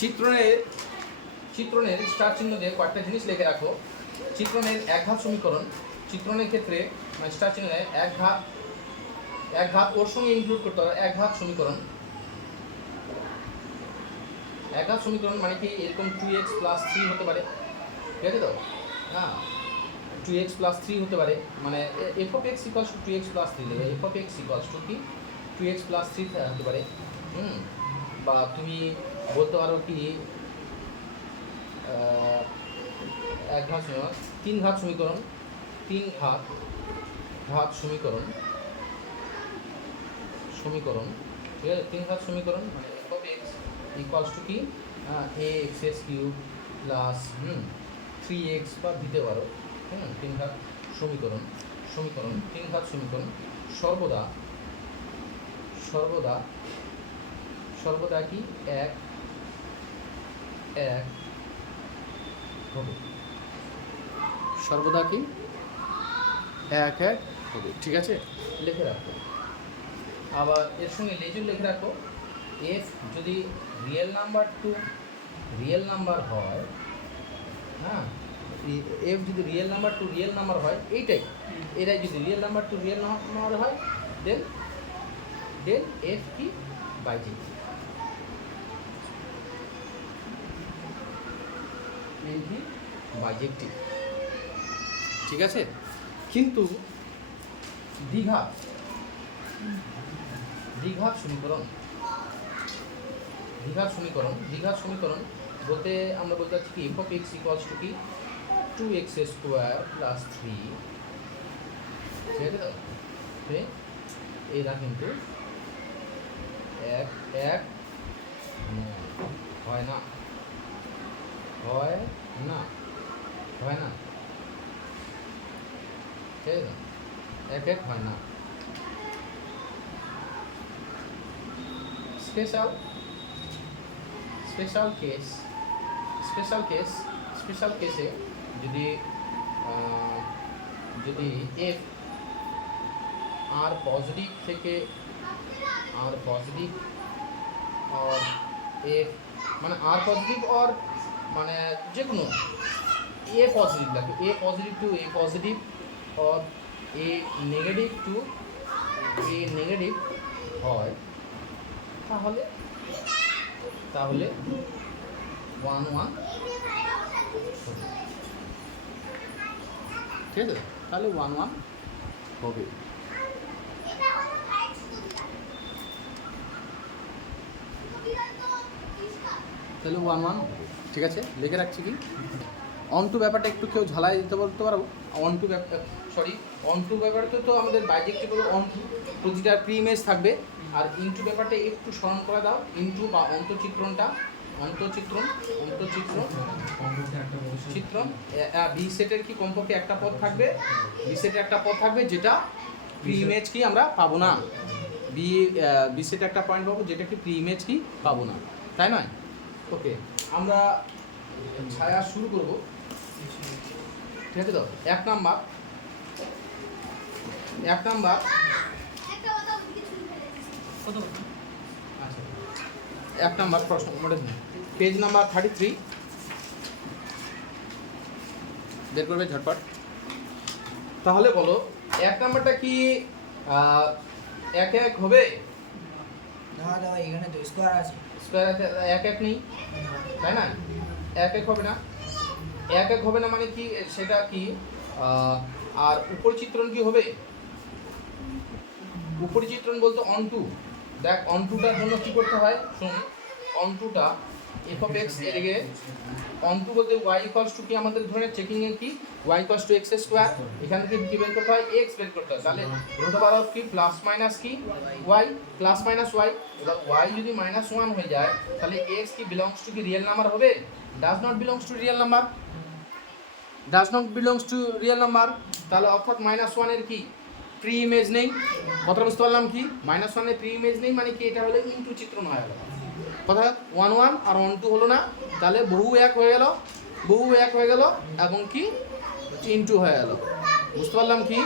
চিত্রণের star চিহ্ন দিয়ে কয়েকটা জিনিস লিখে রাখো। চিত্রণের এক ঘাত সমীকরণ, চিত্রণের ক্ষেত্রে মানে স্টার চিহ্ন দেয় এক ঘাত ওর সঙ্গে ইনক্লুড করতে হবে। এক ঘাত সমীকরণ মানে কি এরকম 2x + 3 হতে পারে, ঠিক আছে তো? হ্যাঁ, 2x + 3 হতে পারে, মানে f(x) = 2x + 3 দেবে। f(x) = কি 2x + 3 হতে পারে। বা তুমি বলতে পারো কি এক ঘাত সমীকরণ, তিন ঘাত সমীকরণ, তিন ঘাত সমীকরণ, ঠিক আছে? তিন ঘাত সমীকরণ মানে f(x) = কি ax³ প্লাস 3x বা দিতে পারো। তিন ঘাত সমীকরণ তিন ঘাত সমীকরণ সর্বদা কি এক হবে, সর্বদা কি এক হবে, ঠিক আছে? লিখে রাখো। আবার এর সঙ্গে লেজুর লিখে রাখো, এফ যদি real number two real number হয়, হ্যাঁ, এফ যদি রিয়েল নাম্বার হয়, এটাই যদি real number two real number হয়, দেন এফ কি বাইজেক্টিভ, ঠিক আছে? কিন্তু দ্বিঘাত সমীকরণ বলতে আমরা বলতে চাচ্ছি কি f(x) = কি 2x² + 3, ঠিক আছে তো? এরা কিন্তু এক হয় না, ঠিক আছে? এক হয় না। স্পেশাল কেসে যদি এফ আর পজিটিভ থেকে আর পজিটিভ और এফ মানে আর পজিটিভ और মানে যে কোনো এ পজিটিভ লাগবে, এ পজিটিভ টু এ পজিটিভ और এ নেগেটিভ টু এ নেগেটিভ হয়, তাহলে 1 ঠিক আছে? তাহলে 1 হবে। তাহলে 1 হবে, ঠিক আছে? লিখে রাখছি কি অন টু ব্যাপারটা একটু কেউ ঝালাই দিতে বলতে পারবো। অন টু ব্যাপারটা তো আমাদের বাইজেক্টিভ হলো অন টু, প্রতিটা প্রিইমেজ থাকবে। আর ইনটু ব্যাপারটা একটু স্মরণ করে দাও, ইনটু বা অন্তচিত্রণ বি সেটের কি কমপক্ষে একটা পদ থাকবে, যেটা প্রিইমেজ কি আমরা পাবো না। বি সেটে একটা পয়েন্ট পাবো যেটা কি প্রিইমেজ কি পাবো না, তাই নয়? ওকে, আমরা ছায়া শুরু করব, ঠিক আছে তো? এক নাম্বার আচ্ছা, এক নাম্বার প্রশ্ন পেজ নাম্বার 33 বের করবে ঝটপট। তাহলে বলো এক নাম্বারটা কি এক হবে? না দাদা, এখানে তো স্কোয়ার আছে, এক নেই, তাই না? এক হবে না, হবে না মানে কি সেটা কি আর উপরিচিত্রণ কি হবে? উপরিচিত্রণ বলতে অন টু। দেখ অন টুটার জন্য কি করতে হয়, শুন। অন টুটা f(x) এদিকে অন টু বলতে y = কি আমাদের ধরে চেকিং এর কি y = x², এখান থেকে কি বের করতে হয়, x বের করতে হয়। তাহলে √ কি প্লাস মাইনাস কি y, প্লাস মাইনাস y। এবার y যদি -1 হয়ে যায় তাহলে x কি বিলংস টু কি রিয়েল নাম্বার হবে? Does not belongs two real number, তাহলে অর্থাৎ -1 এর কি প্রি ইমেজ নেই। কথা বুঝতে পারলাম কি -1 এর প্রি ইমেজ নেই মানে কি এটা হলো ইনটু চিত্রণ হয়ে গেল। কথা 1 আর 1 হলো না, তাহলে বহু এক হয়ে গেল এবং কি ইনটু হয়ে গেল। বুঝতে পারলাম কি?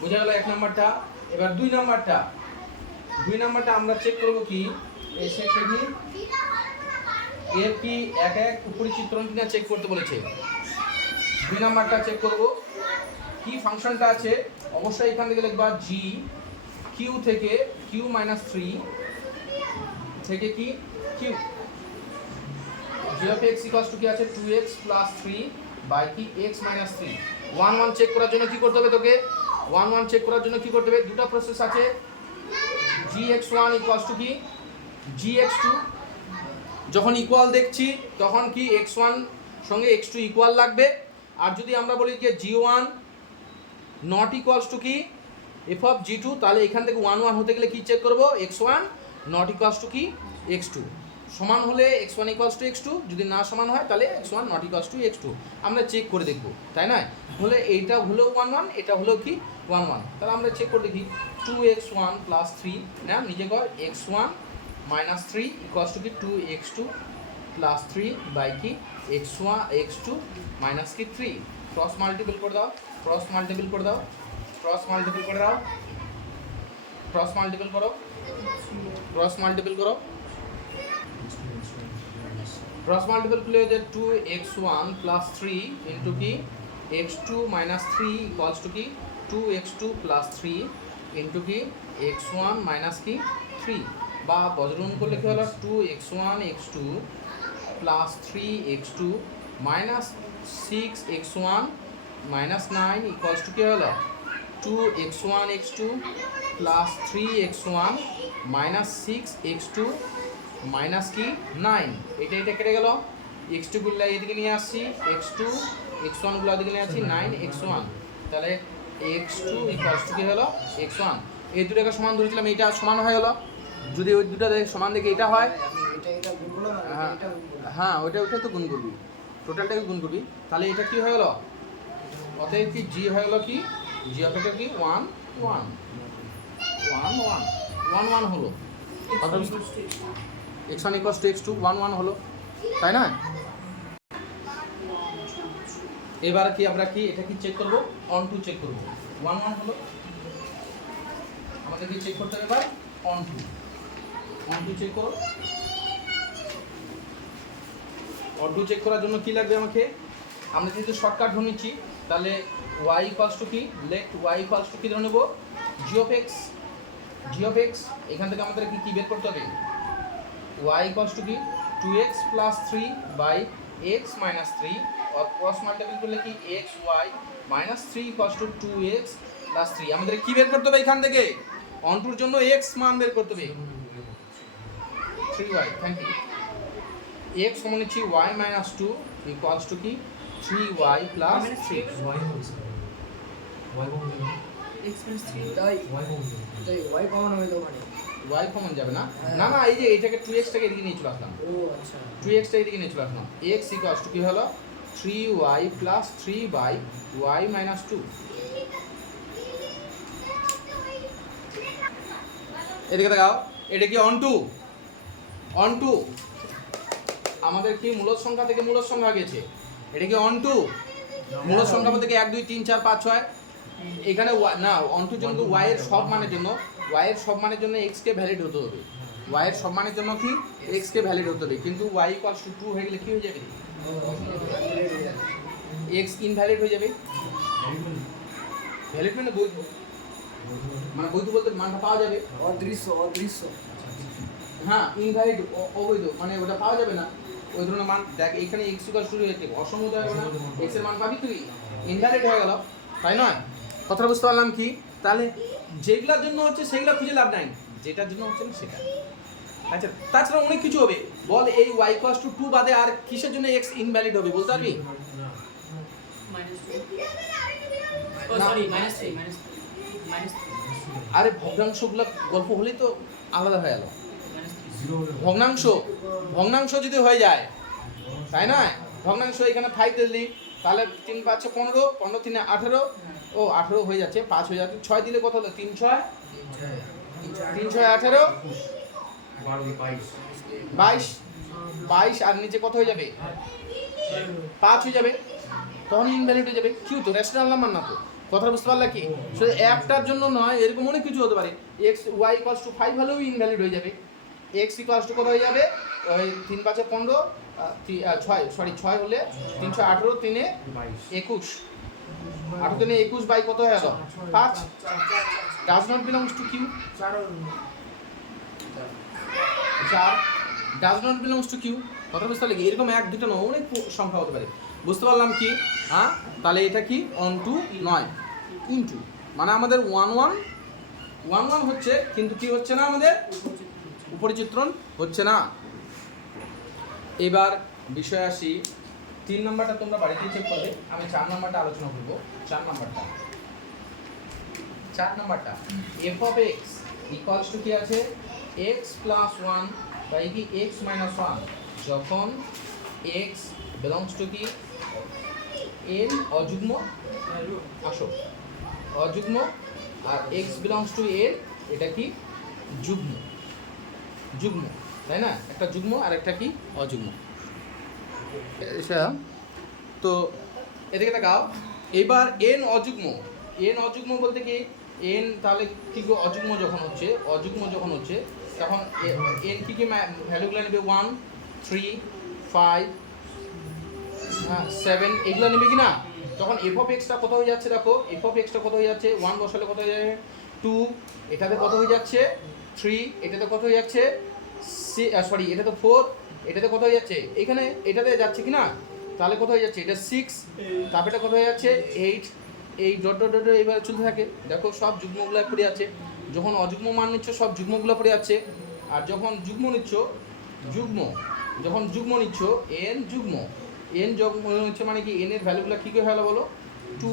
বুঝা গেল এক নাম্বারটা। এবার দুই নাম্বারটা আমরা চেক করব কি এই সেটটা কি এর কি এক এক উপরি চিত্রণ কিনা চেক করতে বলেছে। 2 নাম্বারটা চেক করব, কি ফাংশনটা আছে অবশ্যই এখান থেকে লিখবা জি কিউ থেকে কিউ মাইনাস 3 থেকে কি Q G of X equals to কি আছে 2x প্লাস 3 বাই কি x মাইনাস 3। 1 1 চেক করার জন্য কি করতে হবে তোকে, 1 1 চেক করার জন্য কি করতে হবে, দুটো প্রসেস আছে। gx1 ইকুয়ালস টু কি gx2, যখন ইকুয়াল দেখছি তখন কি x1 সঙ্গে x2 ইকুয়াল লাগবে। আর যদি আমরা বলি যে g1 নট ইকুয়ালস টু কি f অফ g2, তাহলে এখান থেকে 1 1 হতে গেলে কি চেক করব, x1 নট ইকুয়ালস টু কি x2। সমান হলে x1 ইকুয়ালস টু x2, যদি না সমান হয় তাহলে x1 not equals to x2। আমরা চেক করে দেখব, তাই না? হলে এইটা হলেও 1 1, এটা হলেও কি 1 1, তাহলে আমরা চেক করে দেখি 2x1 প্লাস 3 না নিজে কর x1 মাইনাস 3 ইকুয়ালস টু কি 2x2 প্লাস 3 বাই কি x1 x2 মাইনাস কি 3। ক্রস মাল্টিপল করে দাও, ক্রস মাল্টিপল করে দাও, ক্রস মাল্টিপল করে দাও, ক্রস মাল্টিপল করো, ক্রস মাল্টিপল করো, ক্রস মাল্টিপল করলে যে 2x1 প্লাস 3 ইন্টু কি x2 মাইনাস 3 ইকুয়ালস টু কি 2x2 প্লাস 3 ইন্টু কি x1 মাইনাস কি 3, বা বজ্রগুণ করলে কি হলো 2x1 x2 plus 3x2 minus 6x1 minus 9 equals to কি হলো 2x1 x2 plus 3x1 minus 6x2 minus কি 9। এটা কেটে গেল, x2 গুলো এদিকে নিয়ে আসছি, x2 x1 গুলো এদিকে নিয়ে আসছি 9x1, তাহলে x2 ইকুয়ালস টু কি হলো x1। এই দুটোকে সমান ধরেছিলাম, এইটা সমান হয়ে গেল। যদি ওই দুটো সমান দেখে এটা হয়, এটা গুণ করলাম আর হ্যাঁ এটা গুণ করলাম। হ্যাঁ ওইটা তো গুণ করবি, টোটালটাকে গুণ করবি, তাহলে এটা কি হয়ে গেল, অতএব কি জি হয়ে গেল কি জি অফ এটা কি 1 1 1 1 1 1 হলো, x1 ইকুয়ালস টু x2 1 1 হলো, তাই না? এবার কি আমরা কি এটা কি চেক করব, অন টু চেক করব। 1 1 হলো, আমাদের কি চেক করতে হবে এবার অন টু চেক করো। অন টু চেক করার জন্য কি লাগবে আমাকে, আমরা যেহেতু শর্টকাট ধরে নিচ্ছি, তাহলে y ইকুয়ালস টু কি লেফট y ইকুয়ালস টু কি ধরে নেব g অফ x। এখান থেকে আমাদের কি বের করতে হবে, y ইকুয়ালস টু কি 2x plus 3 by x minus 3, আর ক্রস মাল্টিপল করলে কি xy minus 3 equals to 2x plus 3। আমাদের কি বের করতে হবে এখান থেকে, অনটুর জন্য x মান বের করতে হবে 3y, থ্যাংক ইউ। x সমান হচ্ছে y মাইনাস 2 ইকুয়ালস টু কি 3y প্লাস 3। তাই তাই y কমন হবে তো ওখানে। y কমন যাবে না, না না, এই যে এটাকে 2x টাকে এদিকে নিয়ে চলে আসলাম, ও আচ্ছা 2x টা এদিকে নিয়ে চলে আসলাম, x ইকুয়ালস টু কি হলো 3y plus 3 by y minus 2। এদিকে দেখাও, এটা কি অন টু, আমাদের কি মূলদ সংখ্যা থেকে মূলদ সংখ্যা গেছে, এটা কি অন টু, মূলদ সংখ্যা বলতে কি 1 2 3 4 5 6, এখানে না অন টুর জন্য y এর সব মানের জন্য x কে ভ্যালিড হতে হবে, y এর সব মানের জন্য কি x কে ভ্যালিড হতে হবে, কিন্তু y ইকুয়ালস টু 2 হয়ে গেলে কি হয়ে যাবে, x ইনভ্যালিড হয়ে যাবে। ভ্যালিড মানে বৈধ, মানে বৈধ বলতে মানটা পাওয়া যাবে, অদৃশ্য হ্যাঁ ইনভ্যালিড অবৈধ মানে ওটা পাওয়া যাবে না, ওই ধরনের মান দেখ এখানে x ইকুয়ালস টু অসমতা হবে না, x এর মান পাবি তুই, ইনভ্যালিড হয়ে গেল, তাই নয়? কথাটা বুঝতে পারলাম কি, তাহলে যেগুলোর জন্য হচ্ছে সেগুলো খুঁজে লাভ নাই, যেটার জন্য হচ্ছে না সেটা। আচ্ছা তাছাড়া অনেক কিছু হবে, বল এই y ইকুয়ালস টু 2 বাদে আর কিসের জন্য x ইনভ্যালিড হবে বলতে পারবি? আরে ভগ্নাংশগুলো গল্প হলেই তো আলাদা হয়ে গেল, ভগ্নাংশ যদি হয়ে যায়, তাই না? ভগ্নাংশ এখানে 5 দিলি, তাহলে 3 5 15, 15 3 18, ও 18 হয়ে যাচ্ছে, 5 হয়ে যাচ্ছে, 6 দিলে কত হলো 3 6 18 22 আর নিচে কত হয়ে যাবে 5 হয়ে যাবে, তখন ইনভ্যালিড হয়ে যাবে। কিউ তো রেশনাল নাম্বার না তো, কথা বুঝতে পারলা কি? শুধু একটার জন্য নয়, এরকম অনেক কিছু হতে পারে, x y ইকুয়ালস টু 5 হলেও ইনভ্যালিড হয়ে যাবে, x ইকুয়ালস টু কত হয়ে যাবে, ওই 3 5 15 ছয় হলে 318 3 21 8 3 21 বাই কত হয়ে গেল 5 does not belongs to Q 4 does not belongs to Q কথা বুঝতে পারলে এরকম এক দুটো নয় অনেক সংখ্যা হতে পারে বুঝতে পারলাম কি হ্যাঁ তাহলে এটা কি অন টু নয় ইনটু মানে আমাদের 11 হচ্ছে কিন্তু কি হচ্ছে না আমাদের উপরিচিত্রণ হচ্ছে না। এবার বিষয় আসি 3 নাম্বারটা তোমরা বাড়িতে চেক করবে আমি 4 নাম্বারটা আলোচনা করব 4 নাম্বারটা f of x equals to কি আছে x plus 1 বাই কি x minus 1 যখন x belongs to কি n অযুগ্ম আসো অযুগ্ম আর x belongs to n এটা কি যুগ্ম যুগ্ম তাই না একটা যুগ্ম আর একটা কি অযুগ্ম এটা তো এদিকে তাকাও এবার n অযুগ্ম বলতে কি n তাহলে কি অযুগ্ম যখন হচ্ছে তখন n কি ভ্যালুগুলো নেবে 1 3 5 7 এগুলো নেবে কি না তখন f of x টা কত হয়ে যাচ্ছে দেখো f of x টা কত হয়ে যাচ্ছে 1 বসালে কত হয়ে যাবে 2 এটাতে কত হয়ে যাচ্ছে 3 এটাতে কত হয়ে যাচ্ছে সরি এটা তো 4 এটাতে কত হয়ে যাচ্ছে এখানে এটাতে যাচ্ছে কি না তাহলে কত হয়ে যাচ্ছে এটা 6 তারপরে এটা কত হয়ে যাচ্ছে 8 এই ডট ডট ডট এইভাবে চলতে থাকে দেখো সব যুগ্মগুলো পড়ে আছে যখন অযুগ্ম মান নিচ্ছ সব যুগ্মগুলো পড়ে আছে আর যখন যুগ্ম নিচ্ছ n যুগ্ম হচ্ছে মানে কি n এর ভ্যালুগুলো কী কী ভ্যালু বলো 2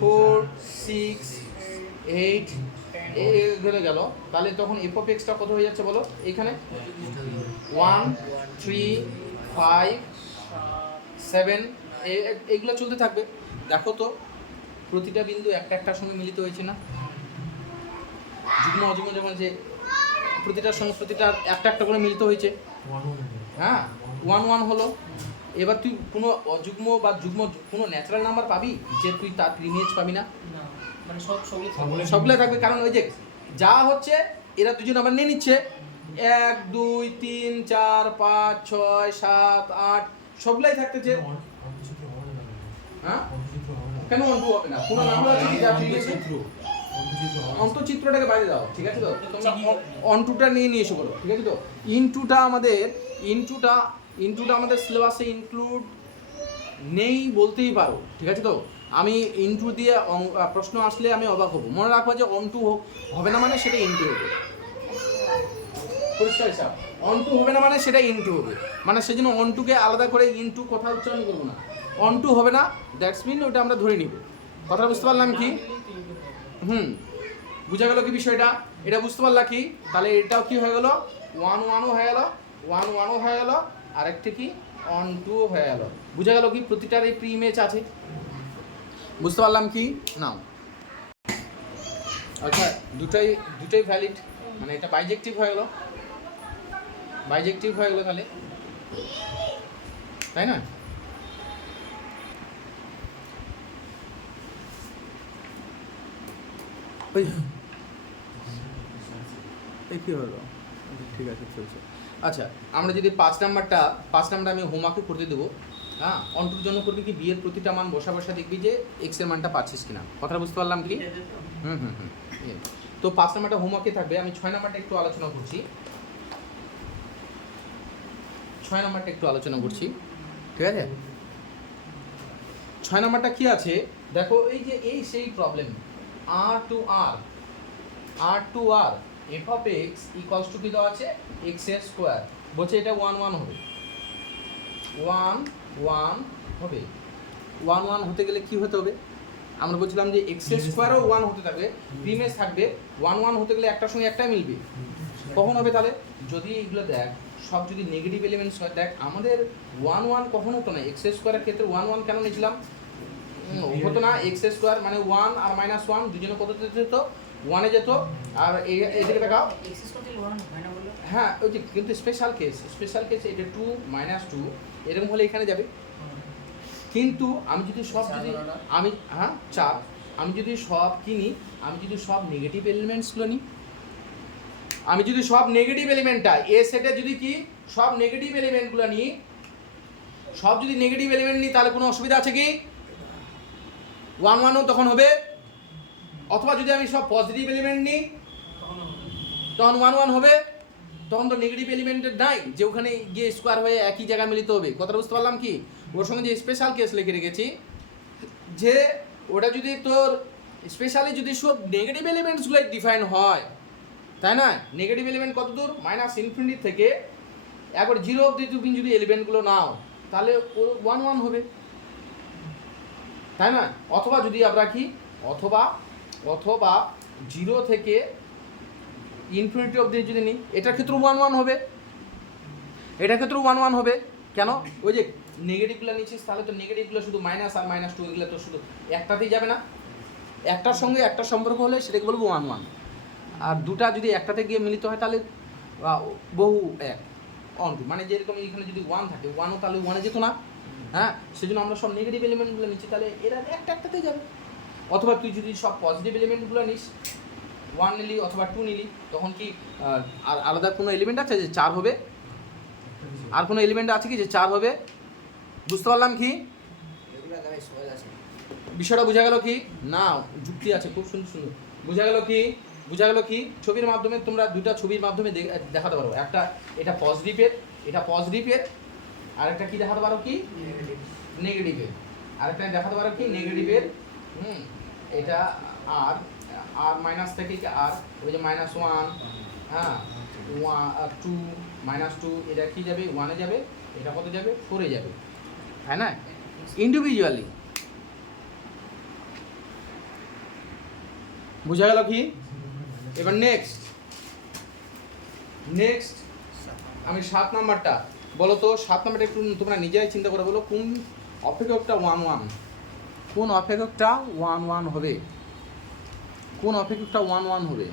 4 6 8 এগুলো গেল তাহলে তখন f of x টা কত হয়ে যাচ্ছে বলো এখানে 1 3 5 7 এইগুলো চলতে থাকবে দেখো তো প্রতিটা বিন্দু একটার সঙ্গে মিলিত হয়েছে না যুগ্ম অযুগ্ম যখন যে প্রতিটার সঙ্গে প্রতিটার একটা করে মিলিত হয়েছে হ্যাঁ 1 হলো এবার তুই কোনো অযুগ্ম বা যুগ্ম কোনো ন্যাচারাল নাম্বার পাবি যে তুই তার প্রিমিয়াজ পাবি না মানে সবগুলো থাকবে কারণ ওই যে যা হচ্ছে এরা দুজন আবার নিয়ে নিচ্ছে 1 2 3 4 5 6 7 8 সবগুলাই থাকতেছে হ্যাঁ কেন অন্টু হবে না পুরো নাম্বার আছে কি যা অন্তচিত্রটাকে বাইরে দাও ঠিক আছে তো তোমরা অন্টুটা নিয়ে এসো বলো ঠিক আছে তো ইনটুটা আমাদের সিলেবাসে ইনক্লুড নেই বলতেই পারো ঠিক আছে তো আমি ইনটু দিয়ে প্রশ্ন আসলে আমি অবাক হব মনে রাখবো যে অন্টু হবে না মানে সেটা ইনটু হবে পরিষ্কার হিসাব অন্টু হবে না মানে সেটা ইনটু হবে মানে সেজন্য অন্টুকে আলাদা করে ইনটু কথা উচ্চারণ করবো না অন্টু হবে না দ্যাটস মিন ওটা আমরা ধরে নিব কথা বুঝতে পারলাম কি বুঝা গেল কি বিষয়টা এটা বুঝতে পারলা কি তাহলে এটাও কি হয়ে গেল 1 হয়ে গেল আরেকটা কি অন টু হয়ে গেল বুঝা গেল কি প্রতিটার এই প্রি ইমেজ আছে বুঝতে পারলাম কি নাও আচ্ছা দুটাই ভ্যালিড মানে এটা বাইজেক্টিভ হয়ে গেল তাহলে তাই না এই কি হলো ঠিক আছে চলছে আচ্ছা আমরা যদি 5 নাম্বারটা আমি হোমওয়ার্কে করতে দেবো হ্যাঁ অন্টুর জন্য করবি কি বিয়ের প্রতিটা মান বসা দেখবি যে এক্স এর মানটা পাচ্ছিস কিনা কথা বুঝতে পারলাম কি তো 5 নাম্বারটা হোমওয়ার্কে থাকবে আমি 6 নাম্বারটা একটু আলোচনা করছি ঠিক আছে 6 নাম্বারটা কি আছে দেখো এই যে এই সেই problem r to r f of x equals to কি দেওয়া আছে x এর স্কয়ার বলছে এটা 1 হবে 1 হতে গেলে কি হতে হবে আমরা বলছিলাম যে x এর স্কয়ারও 1 হতে থাকবে প্রিমিস থাকবে 1 হতে গেলে একটার সঙ্গে একটা মিলবে কখন হবে তাহলে যদি এগুলো দেখ সব যদি নেগেটিভ এলিমেন্টস হয় দেখ আমাদের 1 কখন হতো না x এর স্কয়ারের ক্ষেত্রে 1 কেন নিয়েছিলাম হতো না x এর স্কয়ার মানে 1 আর -1 দুজনে কত যেত 1 এ যেত আর এদিকে দেখাও x স্কয়ার 1 হয় না বলো হ্যাঁ ওই যে কিন্তু স্পেশাল কেস এটা 2 -2 এরকম হলে এখানে যাবে কিন্তু আমি যদি সব আমি 4 আমি যদি সব কিনি আমি যদি সব নেগেটিভ এলিমেন্টসগুলো নিই আমি যদি সব নেগেটিভ এলিমেন্টটা এ সেটে যদি কি সব নেগেটিভ এলিমেন্টগুলো নিই, সব যদি নেগেটিভ এলিমেন্ট নিই তাহলে কোনো অসুবিধা আছে কি? 1 1ও তখন হবে। অথবা যদি আমি সব পজিটিভ এলিমেন্ট নিই তখন 1 1 হবে। তখন তো নেগেটিভ এলিমেন্টের নাই যে ওখানে গিয়ে স্কোয়ার হয়ে একই জায়গায় মিলিত হবে। কথাটা বুঝতে পারলাম কি? ওর সঙ্গে যে স্পেশাল কেস লিখে রেখেছি যে ওটা যদি তোর স্পেশালি যদি সব নেগেটিভ এলিমেন্টসগুলো ডিফাইন হয়, তাই না? নেগেটিভ এলিমেন্ট কত দূর? -∞ থেকে একবার 0 অবধি তুমি যদি এলিমেন্টগুলো নাও তাহলে ও 1 1 হবে, তাই না? অথবা যদি আমরা কি অথবা 0 থেকে ইনফিনিটি অবধি যদি নিই এটার ক্ষেত্রেও 1 1 হবে, এটার ক্ষেত্রেও 1 1 হবে। কেন? ওই যে নেগেটিভগুলো নিচ্ছিস তাহলে তো নেগেটিভগুলো শুধু মাইনাস আর -2 এগুলো তো শুধু একটাতেই যাবে না। একটার সঙ্গে একটা সম্পর্ক হলে সেটাকে বলবো 1 1। আর দুটা যদি একটাতে গিয়ে মিলিত হয় তাহলে বহু এক অন2। মানে যেরকম এখানে যদি 1 থাকে 1ও তাহলে 1-এ যেত না। হ্যাঁ, সেজন্য আমরা সব নেগেটিভ এলিমেন্টগুলো নিচ্ছি, তাহলে এরা একটাতেই যাবে। অথবা তুই যদি সব পজিটিভ এলিমেন্টগুলো নিস 1 নিলি অথবা 2 নিলি তখন কি আর আলাদা কোনো এলিমেন্ট আছে যে 4 হবে? আর কোনো এলিমেন্ট আছে কি যে 4 হবে? বুঝতে পারলাম কি? এগুলো দাঁড়াই সহজ আছে। বিষয়টা বোঝা গেল কি? না, যুক্তি আছে, খুব সুন্দর সুন্দর। বোঝা গেল কি? বোঝা গেল কি? ছবির মাধ্যমে তোমরা দুটা ছবির মাধ্যমে দেখাতে পারো। একটা এটা পজিটিভের, এটা পজিটিভের, আর একটা কি দেখাতে পারো কি? নেগেটিভের। আরেকটা দেখাতে পারো কি? নেগেটিভের। এটা আর আর মাইনাস থেকে কি আর ওই যে -1, হ্যাঁ 2 -2 এটা কি যাবে? 1-এ যাবে। এটা কত যাবে? 4-এ যাবে, তাই না? ইন্ডিভিজুয়ালি। বুঝা গেল কি? এবার নেক্সট আমি 7 নাম্বারটা বলো তো। 7 নাম্বারটা একটু তোমরা নিজেরাই চিন্তা করে বলো কোন অপেক্ষকটা 1 1, কোন অপেক্ষকটা 1 1 হবে? কোন অপেক্ষকটা 1 1 হবে?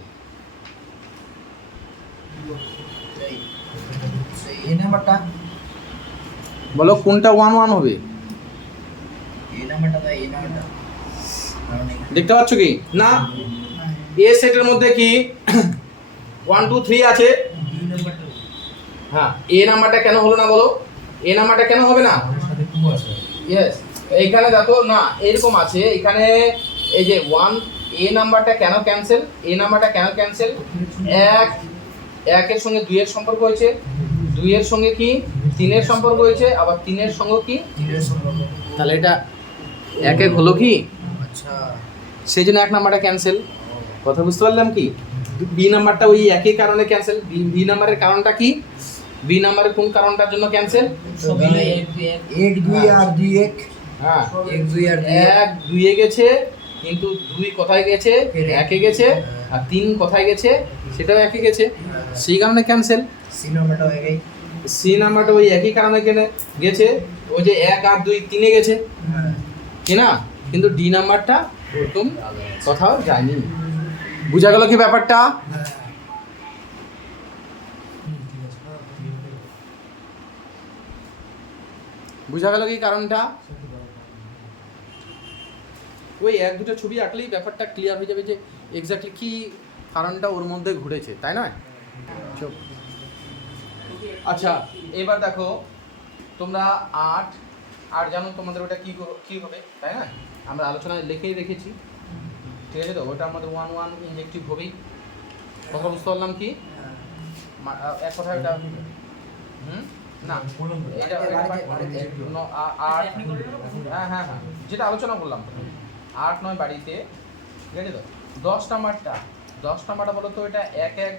এই নাম্বারটা বলো কোনটা 1 1 হবে? এই নাম্বারটা ভাই, এই নাম্বারটা দেখতে পাচ্ছ কি না? এ সেটের মধ্যে কি 1 2 3 আছে। এই নাম্বারটা হ্যাঁ, এ নাম্বারটা কেন হলো না বলো? এ নাম্বারটা কেন হবে না? ওর সাথে 2 আছে। ইয়েস, এইখানে দেখো না এরকম আছে। এখানে এই যে 1 এ নাম্বারটা কেন ক্যান্সেল? এ নাম্বারটা কেন ক্যান্সেল? 1 এর সঙ্গে 2 এর সম্পর্ক হয়েছে, 2 এর সঙ্গে কি 3 এর সম্পর্ক হয়েছে, আবার 3 এর সঙ্গে কি? 3 এর সম্পর্ক। তাহলে এটা 1 1 হলো কি? আচ্ছা, সেই জন্য 1 নাম্বারটা ক্যান্সেল। কথা বুঝতে পারলাম কি? বি নাম্বারটা ওই একই কারণে ক্যান্সেল। বি নাম্বারের কারণটা কি? বি নাম্বারের কোন কারণটার জন্য ক্যান্সেল? সবই 1 2 আর 2 1। হ্যাঁ, 1 2 আর 1 2 এ গেছে, কিন্তু 2 কোথায় গেছে? 1 এ গেছে। আর 3 কোথায় গেছে? সেটাও 1 এ গেছে, সেই কারণে ক্যান্সেল। সি নাম্বারটা হয়ে গেল। সি নাম্বারটা ওই একই কারণে গেছে, ওই যে 1 আর 2 3 এ গেছে, হ্যাঁ, কি না? কিন্তু ডি নাম্বারটা ওরকম কোথাও যায়নি। বুঝা গেল কি ব্যাপারটা? হ্যাঁ। বুঝা গেল কি কারণটা? ওই 1 2টা ছবি আঁকলেই ব্যাপারটা ক্লিয়ার হয়ে যাবে যে এক্স্যাক্টলি কি কারণটা ওর মধ্যে ঘটেছে, তাই না? চুপ। আচ্ছা, এবার দেখো তোমরা 8 জানো তোমাদের ওটা কি হবে, তাই না? আমরা আলোচনায় লিখেই রেখেছি, ঠিক আছে তো? ওটা আমাদের 1 1 ইনজেক্টিভ হবেই। কথা বুঝতে পারলাম কি? এক কথায় ওটা না, এটা 8, হ্যাঁ, যেটা আলোচনা করলাম 8 9 বাড়িতে, ঠিক আছে তো? 10 নাম্বারটা বলো তো, এটা 1 1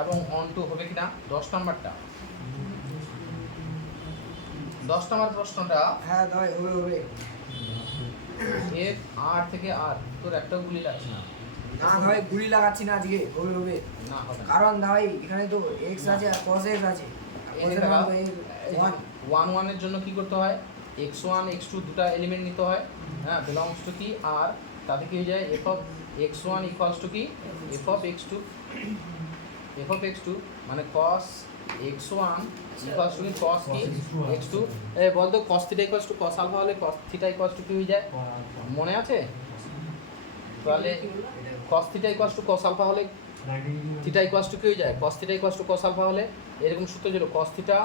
এবং অন 2 হবে কিনা? 10 নাম্বারটা 10 নাম্বার প্রশ্নটা। হ্যাঁ ভাই, হবে। এর আর থেকে আর তোর একটাও গুলি লাগছে না। না ভাই, গুলি লাগাচ্ছি না আজকে। হবে। না হবে না। কারণ ভাই এখানে তো x আছে আর cos x আছে। এর 1 1 এর জন্য কি করতে হয়? x1 x2 দুটো এলিমেন্ট নিতে হয়। হ্যাঁ, বিলংস টু কি আর, তাতে কি হয়ে যায় f of x1 equals to কি f অফ x2 মানে cos x1 equals to cos কি x2। এই বল তো cos theta equals to cos alpha হলে cos থিটা ইকুয়ালস টু কি হয়ে যায়? মনে আছে? তাহলে cos theta equals to cos alpha হলে থিটা ইকুয়ালস টু কি হয়ে যায় cos theta equals to cos alpha হলে এরকম সূত্র ছিল cos theta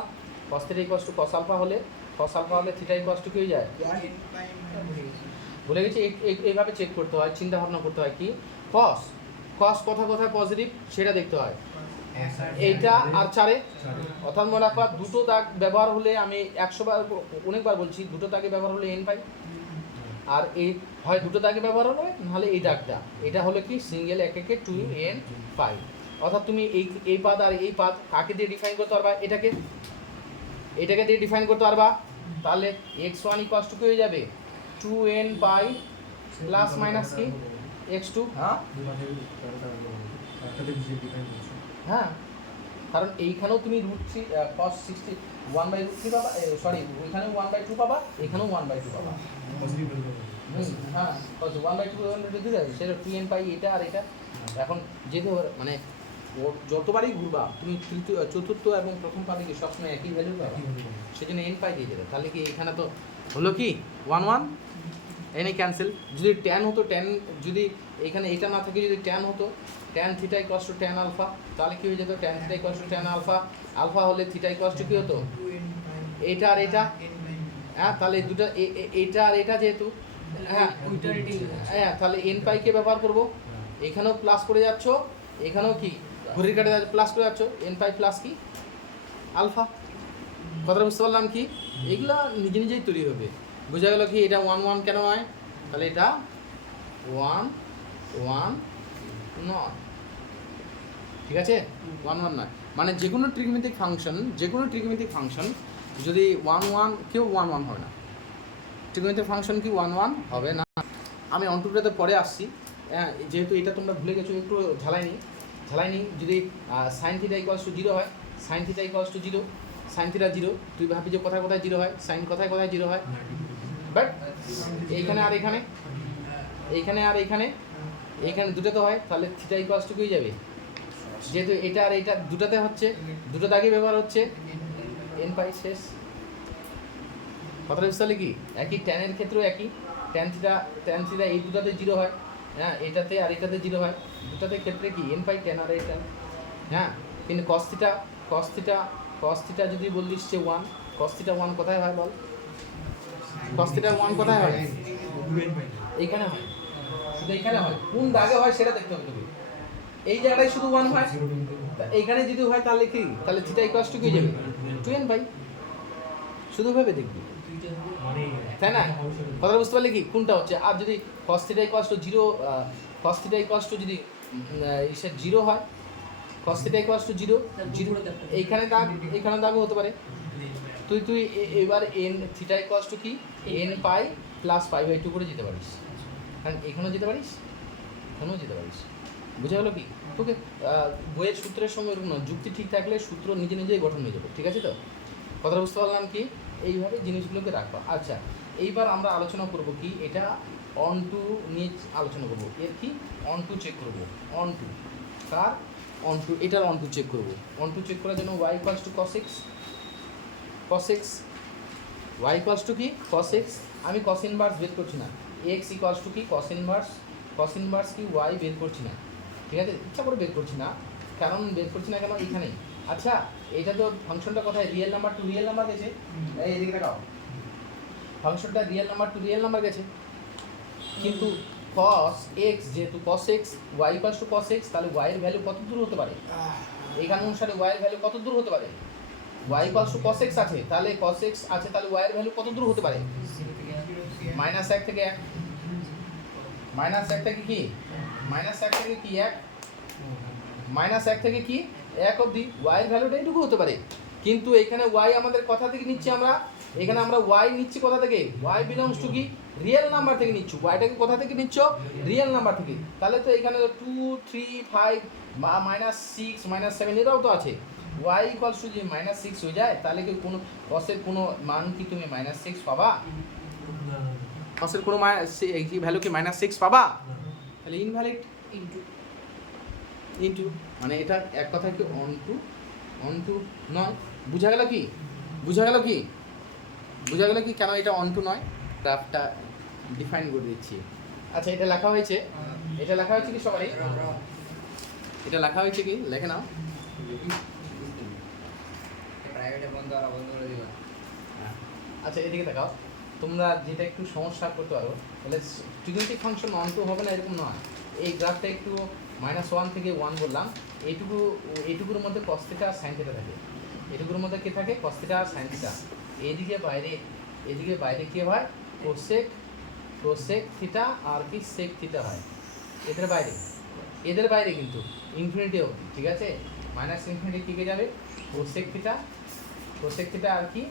equals to cos alpha হলে থিটা ইকুয়ালস টু কি হয়ে যায় ভুলে গেছি এইভাবে চেক করতে হয়, চিন্তা ভাবনা করতে হয় কি cos কোথায় পজিটিভ সেটা দেখতে হয়, এইটা আর 4 অর্থাৎ মনে রাখবা দুটো দাগ ব্যবহার হলে আমি 100 বার অনেকবার বলছি দুটো দাগে ব্যবহার হলে n পাই, আর এই হয় দুটো দাগে ব্যবহার হবে নাহলে এই দাগটা এটা হলো কি সিঙ্গেল একে 2n পাই। অর্থাৎ তুমি এই পাদ আর এই পাদ কাকে দিয়ে ডিফাইন করতে পারবা, এটাকে দিয়ে ডিফাইন করতে পারবা, তাহলে x1 ইকুয়ালস টু কি হয়ে যাবে 2n পাই প্লাস মাইনাস কি x2। হ্যাঁ কারণ এইখানেও তুমি √3 cos 60 1/√3 পাবা, সরি ওইখানেও 1/2 পাবা, এখানেও 1/2 পাবা। হ্যাঁ 1/2 দিলে সেটা 2n পাই এটা আর এটা। এখন যেহেতু মানে যতবারই ঘুরবা তুমি চতুর্থ এবং প্রথম পাবে কি সবসময় একই ভ্যালু পাবা, সেজন্য n পাই দিয়ে দেবে। তাহলে কি এখানে তো হলো কি 1 এনে ক্যান্সেল। যদি tan হতো tan যদি এখানে এটা না থাকে যদি tan হতো tan theta equals to tan alpha, তাহলে কি হয়ে যেত tan theta equals to tan alpha হলে থিটা ইকুয়ালস টু কি হতো এটা আর এটা। হ্যাঁ তাহলে দুটো এটা আর এটা যেহেতু হ্যাঁ তাহলে n পাই কে ব্যবহার করব, এখানেও প্লাস করে যাচ্ছ এখানেও কি ঘড়ির কাটে প্লাস করে যাচ্ছ n পাই প্লাস কি আলফা। কথাটা বুঝতে পারলাম কি এগুলো নিজেই তৈরি হবে। বোঝা গেল কি এটা 1 কেন হয়, তাহলে এটা 1 নয়, ঠিক আছে 1 নয়। মানে যে কোনো ট্রিগোনোমেট্রিক ফাংশন যদি 1 কেউ 1 হবে না, ট্রিগোনোমেট্রিক ফাংশন কি 1 হবে না। আমি অন্টুটাতে পরে আসছি, হ্যাঁ যেহেতু এটা তোমরা ভুলে গেছো একটু ঝালাই নি যদি সাইন থিটা ইকুয়ালস টু 0 হয়, sine theta equals two 0, sine theta 0 তুই ভাবি যে কোথায় 0 হয়, সাইন কোথায় 0 হয়, বাট এইখানে আর এইখানে দুটোতে হয়, তাহলে থিটা ইকুয়ালস টু কি হয়ে যাবে, যেহেতু এটা আর এটা দুটোতে হচ্ছে দুটো দাগে ব্যবহার হচ্ছে n পাই শেষ। কথাটা বুঝতে পারলে কি একই ট্যানের ক্ষেত্রেও একই ট্যান থিটা এই দুটাতে 0 হয়, হ্যাঁ এটাতে আর এটাতে 0 হয়, দুটাতে ক্ষেত্রে কি n পাই ট্যান আর এটা। হ্যাঁ কিন্তু cos থিটা যদি বলিস যে 1 cos থিটা 1 কোথায় হয় বল, cos থিটা 1 কোথায় হয় এইখানে হয়, শুধু এইখানে হয়, কোন দাগে হয় সেটা দেখতে হবে তুমি। এই জায়গাটায় শুধু 1 হয়, এইখানে যদি হয় তাহলে কি, তাহলে থিটা ইকুয়ালস টু কি হয়ে যাবে 2n পাই, শুধু ভেবে দেখবি তাই না। কথা বুঝতে পারলে কি কোনটা হচ্ছে। আর যদি cos theta equals two 0 cos theta equals two যদি 0 হয়, cos থিটা ইকুয়ালস টু 0 এইখানে দাগও হতে পারে। তুই এবার n থিটা ইকুয়ালস টু কি n পাই প্লাস π/2 করে যেতে পারিস, কারণ এখানেও যেতে পারিস এখানেও যেতে পারিস। বুঝা গেল কি তোকে বইয়ের সূত্রের সঙ্গে এরকম নয়, যুক্তি ঠিক থাকলে সূত্র নিজেই গঠন হয়ে যাবে, ঠিক আছে তো। কথাটা বুঝতে পারলাম কি এইভাবে জিনিসগুলোকে রাখবা। আচ্ছা এইবার আমরা আলোচনা করব কি এটা অনটু নিয়ে আলোচনা করব, এর কি অনটু চেক করব, অনটু কার অনটু এটার অনটু চেক করব। অনটু চেক করার জন্য y equals to cos x y equals to কি cos x, আমি cos ইনভার্স বের করছি না, x ইকুয়ালস টু কি cos ইনভার্স কি y বের করছি না, ঠিক আছে ইচ্ছা করে বের করছি না, কারণ বের করছি না কেন এইখানেই। আচ্ছা এটা তো ফাংশনটা কোথায় real number two real number গেছে, এই এদিকে দেখাও ফাংশনটা real number two real number গেছে, কিন্তু cos x যেহেতু cos x y equals to cos x, তাহলে y এর ভ্যালু কত দূর হতে পারে, এইখানে অনুসারে y এর ভ্যালু কত দূর হতে পারে, y equals to cos x আছে, তাহলে cos x আছে তাহলে y এর ভ্যালু কত দূর হতে পারে, -1 থেকে 1, -1 থেকে কি -1 থেকে কি 1, -1 থেকে কি 1 অবধি y এর ভ্যালুটা এইটুকু হতে পারে। কিন্তু এখানে y আমাদের কথা থেকে নিচ্ছি আমরা, এখানে আমরা y নিচ্ছি কোথা থেকে, y বিলংস টু কি রিয়েল নাম্বার থেকে নিচ্ছি, yটাকে কোথা থেকে নিচ্ছ রিয়েল নাম্বার থেকে, তাহলে তো এখানে 2 3 5 বা -6 -7 এটাও তো আছে, y ইকুয়ালস টু যদি -6 হয়ে যায় তাহলে কি কোনো cos এর কোনো মান কি তুমি -6 পাবা, cos এর কোনো ভ্যালু কি -6 পাবা, তাহলে ইনভ্যালিড ইনটু মানে এটা এক কথায় কি অনটু নয়। বুঝা গেল কি কেন এটা অনটু নয়, গ্রাফটা ডিফাইন করে দিচ্ছি। আচ্ছা এটা লেখা হয়েছে কি সবারই এটা লেখা হয়েছে কি লেখে নাও। প্রাইভেটে বন্ধ আর বন্ধ করে দিবা। আচ্ছা এদিকে দেখাও, তোমরা যেটা একটু সমস্যা করতে পারো, তাহলে ট্রিগোনোমেট্রিক ফাংশন অন্ত হবে না এরকম নয়। এই গ্রাফটা একটু -1 থেকে 1 বললাম, এইটুকুর মধ্যে cos θ আর sin θ থাকে, এটুকুর মধ্যে কি থাকে cos θ আর sin θ। এদিকে বাইরে কি হয় cosec θ আর কি sec θ হয়, এদের বাইরে কিন্তু ইনফিনিটি অবধি, ঠিক আছে, -ইনফিনিটি কি যাবে cosec θ আর কি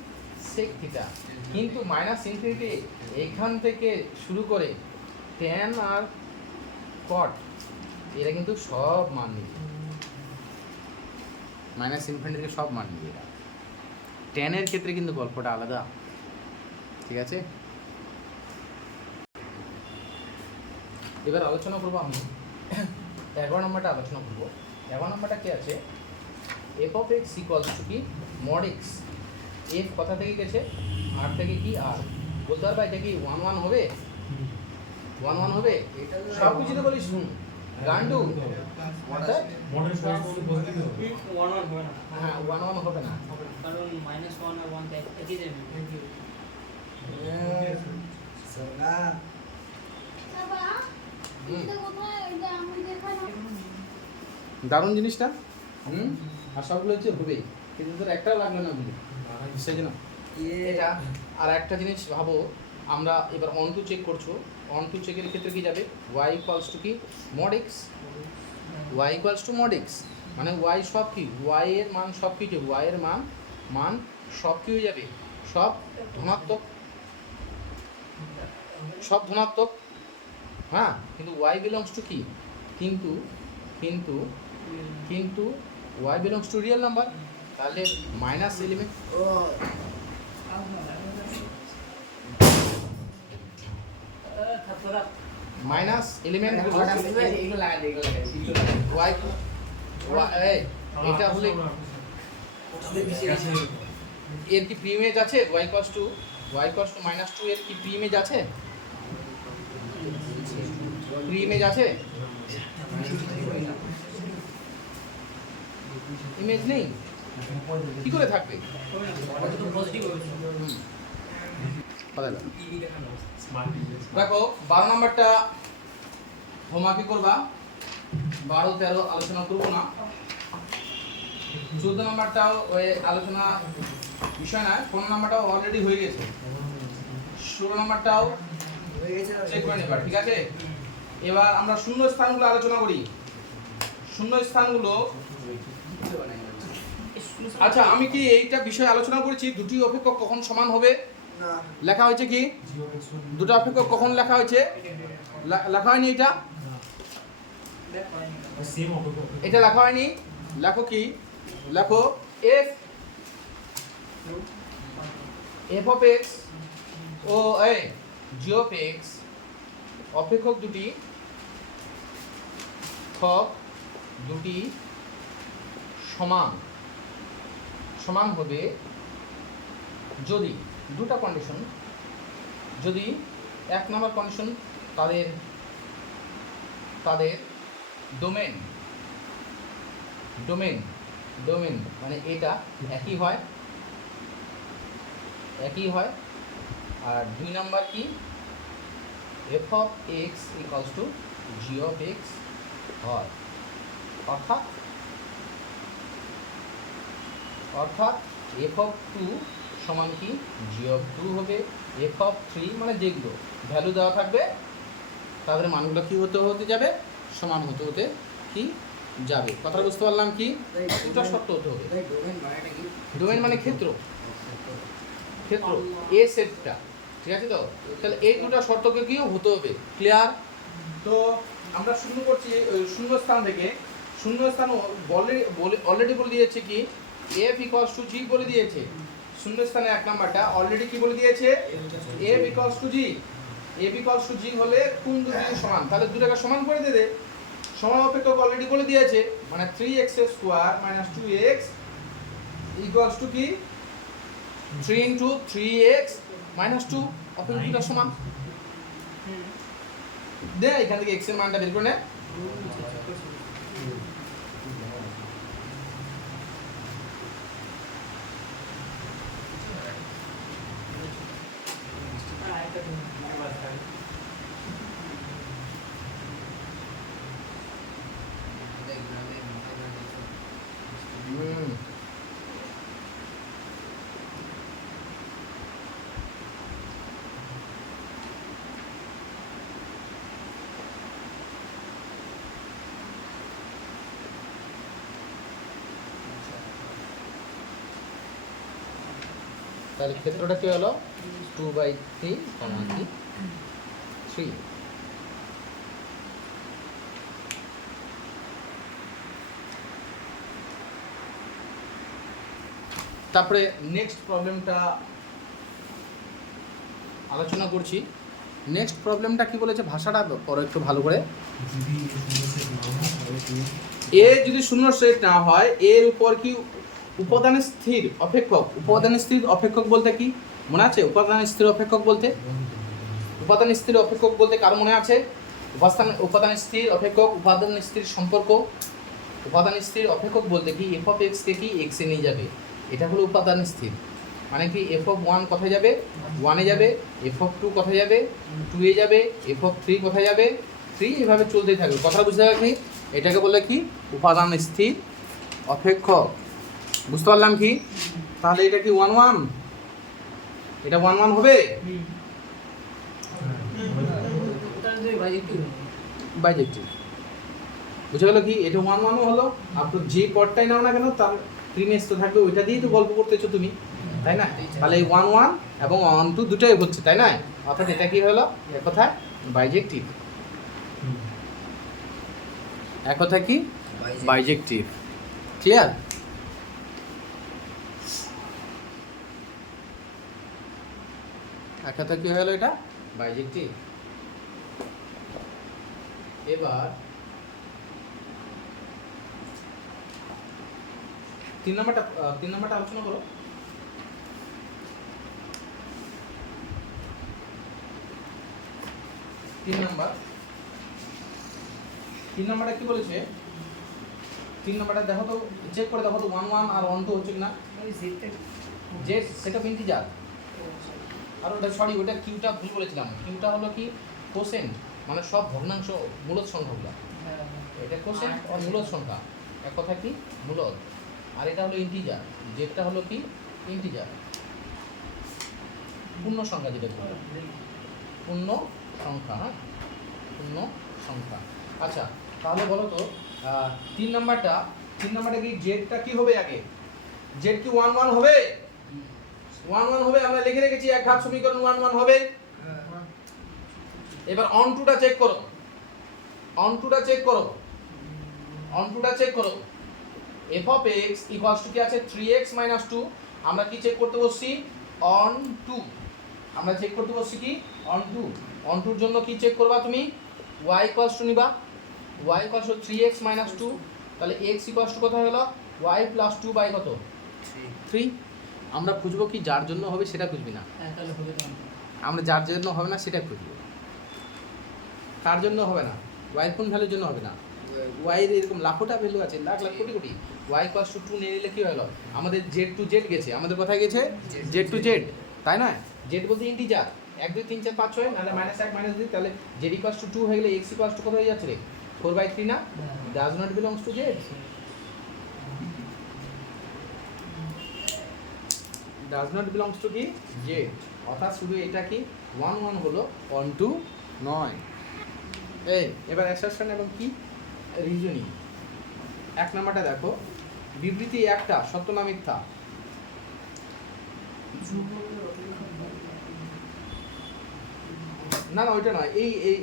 sec θ। কিন্তু -ইনফিনিটি এখান থেকে শুরু করে tan আর cot এরা কিন্তু সব মান নিবে, ইনফিনিটি থেকে সব মান নিবে এরা। tan এর ক্ষেত্রে কিন্তু গল্পটা আলাদা, ঠিক আছে। এবার আলোচনা করবো আমি 11 নম্বরটা আলোচনা করবো। 11 নম্বরটা কি আছে, f of x equals to কি mod x। f কথা থেকে গেছে আর থেকে কি আর বলতে পারবা, এটা কি 1 1 হবে, 1 1 হবে, এটা তো সব কিছু তো বলিস শুন গান্ডু, অর্থাৎ মডেল সব পজিটিভ হবে। 1 1 হবে না, হ্যাঁ 1 1 হবে না। কারণ -1 আর 1 একই দেবে। সোনা দারুণ জিনিসটা, আর সবগুলো হচ্ছে হবেই, কিন্তু তোর একটাও লাগলো না বুঝলি, সেই জন্য এটা। আর একটা জিনিস ভাবো, আমরা এবার অন টু চেক করছো, অন টু চেকের ক্ষেত্রে কি যাবে y ইকুয়ালস টু কি mod x, y equals to mod x, মানে y সব কি y এর মান সব কিছু, y এর মান সব কি হয়ে যাবে, সব ধনাত্মক, সব ধনাত্মক, হ্যাঁ। কিন্তু y বিলংস টু কি, কিন্তু y belongs to real number, তাহলে মাইনাস এলিমেন্ট, ও মাইনাস এলিমেন্ট এগুলো লাগা দে, এগুলো লাগা দে। y এটা হলে এর কি প্রিইমেজ আছে, y ইকুয়ালস টু -2 এর কি প্রিইমেজ আছে, প্রিইমেজ আছে, ইমেজ নেই, কি করে থাকবে, পজিটিভ হবে। কথা বলো। Smart business. দেখো 12 নম্বরটা হোমওয়ার্কই করবা, 12 13 আলোচনা করবো না। 14 নম্বরটাও ওই আলোচনা বিষয় নয়, 15 নম্বরটাও অলরেডি হয়ে গেছে, 16 নম্বরটাও হয়ে গেছে না? চেক করে নেবা, ঠিক আছে। এবার আমরা শূন্য স্থানগুলো আলোচনা করি। শূন্য স্থানগুলো, আচ্ছা আমি কি এইটা বিষয় আলোচনা করেছি, দুটি অপেক্ষক কখন সমান হবে না লেখা হয়েছে কি, দুটো অপেক্ষক কখন লেখা হয়েছে, লেখা হয়নি এটা, সেম অপেক্ষা। এটা লেখা হয়নি, লেখো কি, লেখো f of x O g of x অপেক্ষক দুটি সমান হবে যদি দুটা কন্ডিশন, যদি এক নম্বর কন্ডিশন তাদের ডোমেন মানে এটা একই হয়, আর 2 নাম্বার কি f of x equals to g of x হয়, অর্থাৎ f of 2 সমান কি g of 2 হবে, f of 3 মানে যেগুলো ভ্যালু দেওয়া থাকবে তাদের মানগুলো কি হতে যাবে, সমান হতে কি যাবে। কথা বুঝতে পারলাম কি, দুটো শর্ত হতে হবে। তাই ডোমেন মানেটা কি? ডোমেন মানে ক্ষেত্র এ সেটটা, ঠিক আছে। তো তাহলে এই দুটো শর্তকে কি হতে হবে, ক্লিয়ার। তো আমরা শুরু করছি শূন্য স্থান থেকে। শূন্য স্থান অলরেডি বলে দিয়েছে কি f ইকুয়ালস টু g বলে দিয়েছে। শূন্য স্থানে এক নাম্বারটা অলরেডি কি বলে দিয়েছে, f ইকুয়ালস টু g হলে কোন দুটি সমান, তাহলে দুটাকে সমান করে দে, সমান অপেক্ষক অলরেডি বলে দিয়েছে, মানে 3x² - 2x ইকুয়ালস টু কি 3 × 3x - 2, অপেক্ষক দুটো সমান। দে এখান থেকে x এর মানটা বের করে নে, তাহলে ক্ষেত্রটা কি হলো 2/3 কি 3। তারপরে নেক্সট প্রবলেমটা আলোচনা করছি। নেক্সট প্রবলেমটা কি বলেছে ভাষাটা পরে একটু ভালো করে। এ যদি শূন্য সেট না হয় এর উপর কি উপাদানের স্থির অপেক্ষক, উপাদানের স্থির অপেক্ষক বলতে কি মনে আছে? উপাদানের স্থির অপেক্ষক বলতে, উপাদান স্থির অপেক্ষক বলতে কারো মনে আছে? উপাদান স্থির অপেক্ষক, উপাদান স্থির সম্পর্ক। উপাদান স্থির অপেক্ষক বলতে কি এফ অফ এক্স কে কি এক্স এ নিয়ে যাবে, এটা হলো উপাদান স্থির। মানে কি এফ অফ 1 কোথায় যাবে 1 এ যাবে, এফ অফ 2 কোথায় যাবে 2 এ যাবে, এফ অফ 3 কোথায় যাবে 3, এভাবে চলতেই থাকবে। কথা বুঝতে পারছি? এটাকে বলে কি উপাদান স্থির অপেক্ষক। বুঝতে পারলাম কি? তাহলে এটা কি 1 1, এটা 1 1 হবে বাইজেক্টিভ। বুঝে গেল কি? এটা 1 1 হলো। আর তো যে পদটাই নাও না কেন তার প্রিমিয়াস তো থাকবে, ওইটা দিয়েই তো গল্প করতেছো তুমি, তাই না? তাহলে এই 1 1 এবং 1 2 দুটোই হচ্ছে, তাই না? অর্থাৎ এটা কি হলো এক কথায় বাইজেক্টিভ। এক কথা কি বাইজেক্টিভ। ক্লিয়ার? এক কথা কি হলো এটা বাইজেক্টিভ। এবার 3 নম্বরটা আলোচনা করো। 3 নম্বরটা কি বলেছে? 3 নম্বরটা দেখো তো, চেক করে দেখো তো 1 1 আর 1 2 হচ্ছে কিনা। জেড সেটা ইন্টিজার, আর ওটা সরি ওটা কিউটা ভুল বলেছিলাম। কিউটা হলো কি কোসেন্ট, মানে সব ভগ্নাংশ মূলদ সংখ্যাগুলো। এটা কোসেন্ট আর মূলদ সংখ্যা, এক কথা কি মূলদ। আর এটা হলো ইন্টিজার, জেডটা হলো কি ইন্টিজার, পূর্ণ সংখ্যা যেটা বলে পূর্ণ সংখ্যা। হ্যাঁ পূর্ণ সংখ্যা। আচ্ছা তাহলে বলো তো 3 নম্বরটা কি জেডটা কি হবে? আগে জেড কি 1 1 হবে? 1 1 হবে, আমরা লিখে রেখেছি এক ঘাত সমীকরণ 1 1 হবে। এবার অন টুটা চেক করো, অন টুটা চেক করো। f of x equals to কি আছে 3x - 2। আমরা কি চেক করতে বসছি? On two. আমরা চেক করতে বসছি কি অন টু। অন টুর জন্য কি চেক করবা তুমি? y equals to নিবা, y equals to 3x - 2। তাহলে x equals to কত হলো y plus 2 বাই কত 3। আমরা খুঁজবো কি যার জন্য হবে সেটা খুঁজবি না, তাহলে হবে তো আমরা যার জন্য হবে না সেটা খুঁজবো। কার জন্য হবে না? y কোন ভ্যালুর জন্য হবে না? y এর এরকম লাখোটা ভ্যালু আছে, lakh lakh crore crore. y equals to 2 নিয়ে নিলে কি হলো? আমাদের z to z গেছে, আমাদের কোথায় গেছে z to z, তাই না? z বলতে ইন্টিজার 1 2 3 4 5 6, নাহলে -1 -2, তাহলে z equals to 2 হয়ে গেলে x equals to কত হয়ে যাচ্ছে রে 4/3 না? does not belongs to z, does not belongs to কি z। অর্থাৎ শুধু এটা কি 1 1 হলো 1 2 নয়। এবার অ্যাসারশন এবং কি রিজনিং। 1 নাম্বারটা দেখো, বিবৃতি একটা সত্য না মিথ্যা। না ওইটা নয়,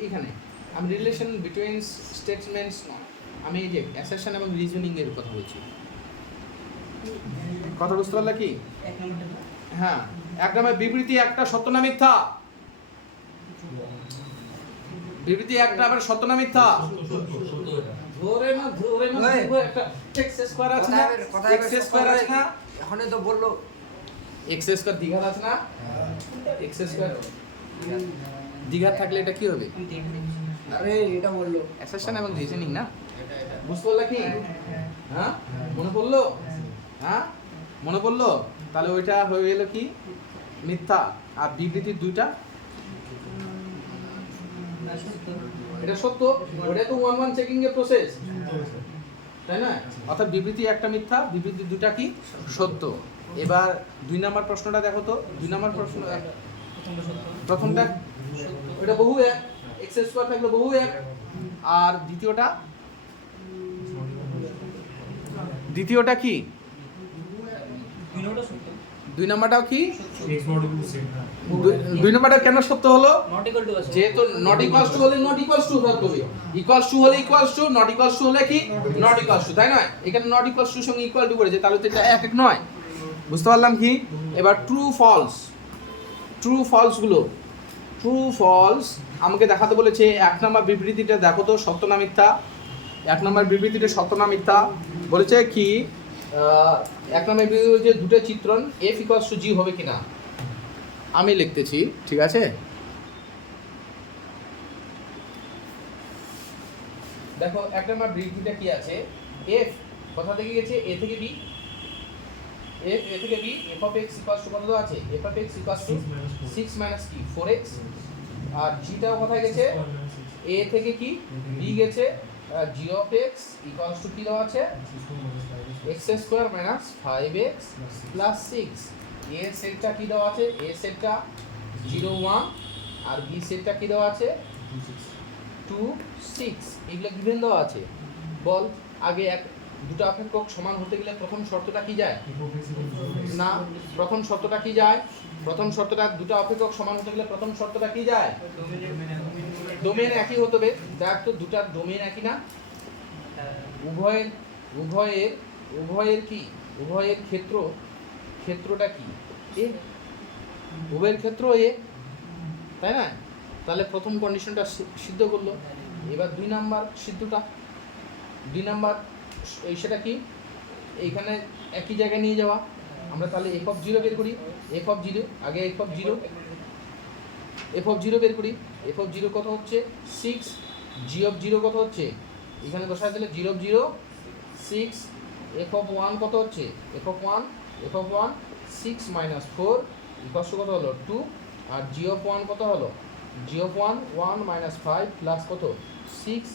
এইখানে আমি রিলেশন বিটুইন স্টেটমেন্টস নয়, আমি এই যে অ্যাসারশন এবং রিজনিং এর কথা বলছি। কথা বুঝতে পারলে কি? হ্যাঁ 1 নাম্বার বিবৃতি একটা সত্য না মিথ্যা। বিবৃতি একটা আবার সত্য না মিথ্যা। ধরে না একটা x স্কয়ার আছে না, x স্কয়ার আছে না, এখনই তো বললো x স্কয়ার দ্বিঘাত আছে না, x স্কয়ার দ্বিঘাত থাকলে এটা কি হবে? আরে এটা বললো অ্যাসারশন এবং রিজনিং না। বুঝতে পারলা কি? হ্যাঁ মনে পড়লো? হ্যাঁ মনে পড়লো? তাহলে ওইটা হয়ে গেল কি মিথ্যা। আর বিবৃতির দুইটা এটা সত্য, ওটা তো 1 1 চেকিং এর প্রসেস, তাই না? অর্থাৎ বিবৃতি একটা মিথ্যা, বিবৃতি দুটা কি সত্য। এবার 2 নাম্বার প্রশ্নটা দেখো তো। 2 নাম্বার প্রশ্ন প্রথমটা ওটা বহু এক, x স্কয়ার থাকলে বহু এক। আর দ্বিতীয়টা কি 2 নাম্বারটাও কি X not equal to same, হ্যাঁ। 2 নাম্বারটা কেন সত্য হলো? নট ইকুয়াল টু আছে যেহেতু নট ইকুয়ালস টু হলে নট ইকুয়ালস টু হতে হবে, ইকুয়ালস টু হলে equals to, not equals to হলে কি নট ইকুয়ালস টু, তাই না? এখানে নট ইকুয়ালস টু সঙ্গে ইকুয়াল টু করেছে, তাহলে তো এটা এক এক নয়। বুঝতে পারলাম কি? এবার ট্রু ফলস গুলো, ট্রু ফলস আমাকে দেখাতে বলেছে। 1 নাম্বার বিবৃতিটা দেখো তো সত্য না মিথ্যা। 1 নাম্বার বিবৃতিটা সত্য না মিথ্যা বলেছে কি? 1 নাম্বার বিবৃতি বলেছে দুটো চিত্রণ f ইকুয়ালস টু g হবে কিনা। আমি লিখতেছি, ঠিক আছে? দেখো 1 নাম্বার বিবৃতিটা কি আছে? f কোথা থেকে গেছে? a থেকে b, f a থেকে b, f of x equals to কত দেওয়া আছে? f of x equals to 6 minus কি 4x। আর g টাও কোথায় গেছে? a থেকে কি b গেছে, g of x equals to কি দেওয়া আছে? x square minus 5x plus 6। a সেটটা কি দেওয়া আছে? a সেটটা 0 1, আর b সেটটা কি দেওয়া আছে? 2 6। এগুলো গিভেন দেওয়া আছে। বল আগে দুটো অপেক্ষক সমান হতে গেলে প্রথম শর্তটা কি যায়? না, প্রথম শর্তটা কি যায়? প্রথম শর্তটা দুটো অপেক্ষক সমান হতে গেলে প্রথম শর্তটা কি যায়? ডোমেন একই হতে হবে। দেখ তো দুটার ডোমেন একই না? উভয়ের কি? উভয়ের ক্ষেত্রটা কি? এ। উভয়ের ক্ষেত্র এ, তাই না? তাহলে প্রথম কন্ডিশনটা সিদ্ধ করলো। এবার 2 নাম্বার সিদ্ধটা, 2 নাম্বার সেটা কি? এইখানে একই জায়গায় নিয়ে যাওয়া। আমরা তাহলে f of 0 বের করি। f of 0 আগে f of 0 বের করি। f of 0 কত হচ্ছে? 6। g of 0 কত হচ্ছে? এখানে বসায় দিলে 0 of 0 6। f of 1 কত হচ্ছে? f of 1 6 minus 4 equals to কত হলো? 2। আর g of 1 কত হলো? g of 1 minus 5 প্লাস কত? 6।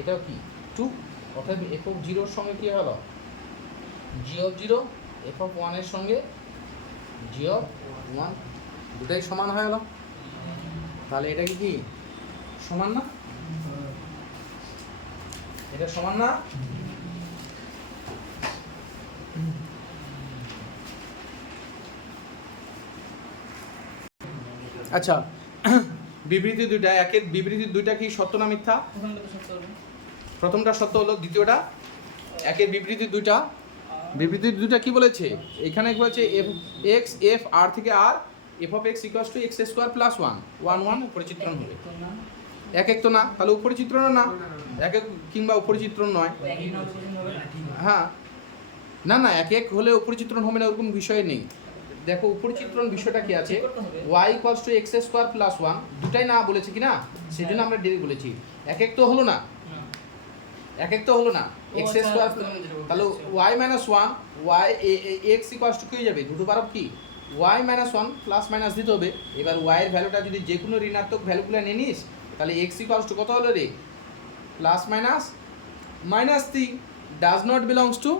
এটাও কি 2। অর্থাৎ f of 0 এর সঙ্গে কি হলো? g of 0 f of 1 এর সঙ্গে g of 1 দুটাই সমান হয়ে গেল। তাহলে এটা কি সমান না? এটা সমান না? আচ্ছা, বিবৃতি দুইটা, একের বিবৃতি দুইটা কি সত্য না মিথ্যা? প্রথমটা সত্য হলো, দ্বিতীয়টা একের বিবৃতি দুইটা কি বলেছে? এখানে কি বলেছে? f r থেকে r f of x equals to x square plus 1 1 উপরে চিত্রণ হবে। এক এক তো না, তাহলে উপরে চিত্রণ না, এক এক কিংবা উপরে চিত্রণ নয়। হ্যাঁ, না না, এক এক হলে উপরে চিত্রণ হবে না, ওরকম বিষয় নেই। দেখো উপরে চিত্রণ বিষয়টা কি আছে? y equals to x square plus 1 দুটাই না বলেছে কি না? সেজন্য আমরা ডিরেক্ট বলেছি। এক এক তো হলো না, x স্কয়ার, তাহলে y minus 1 y x equals to কি হয়ে যাবে? দুটো বারব কি y মাইনাস 1 প্লাস মাইনাস দিতে হবে। এবার y এর ভ্যালুটা যদি যে কোনো ঋণাত্মক ভ্যালুগুলো নিয়ে নিস, তাহলে x ইকুয়ালস টু কত হলো রে? Plus minus -3 does not belongs two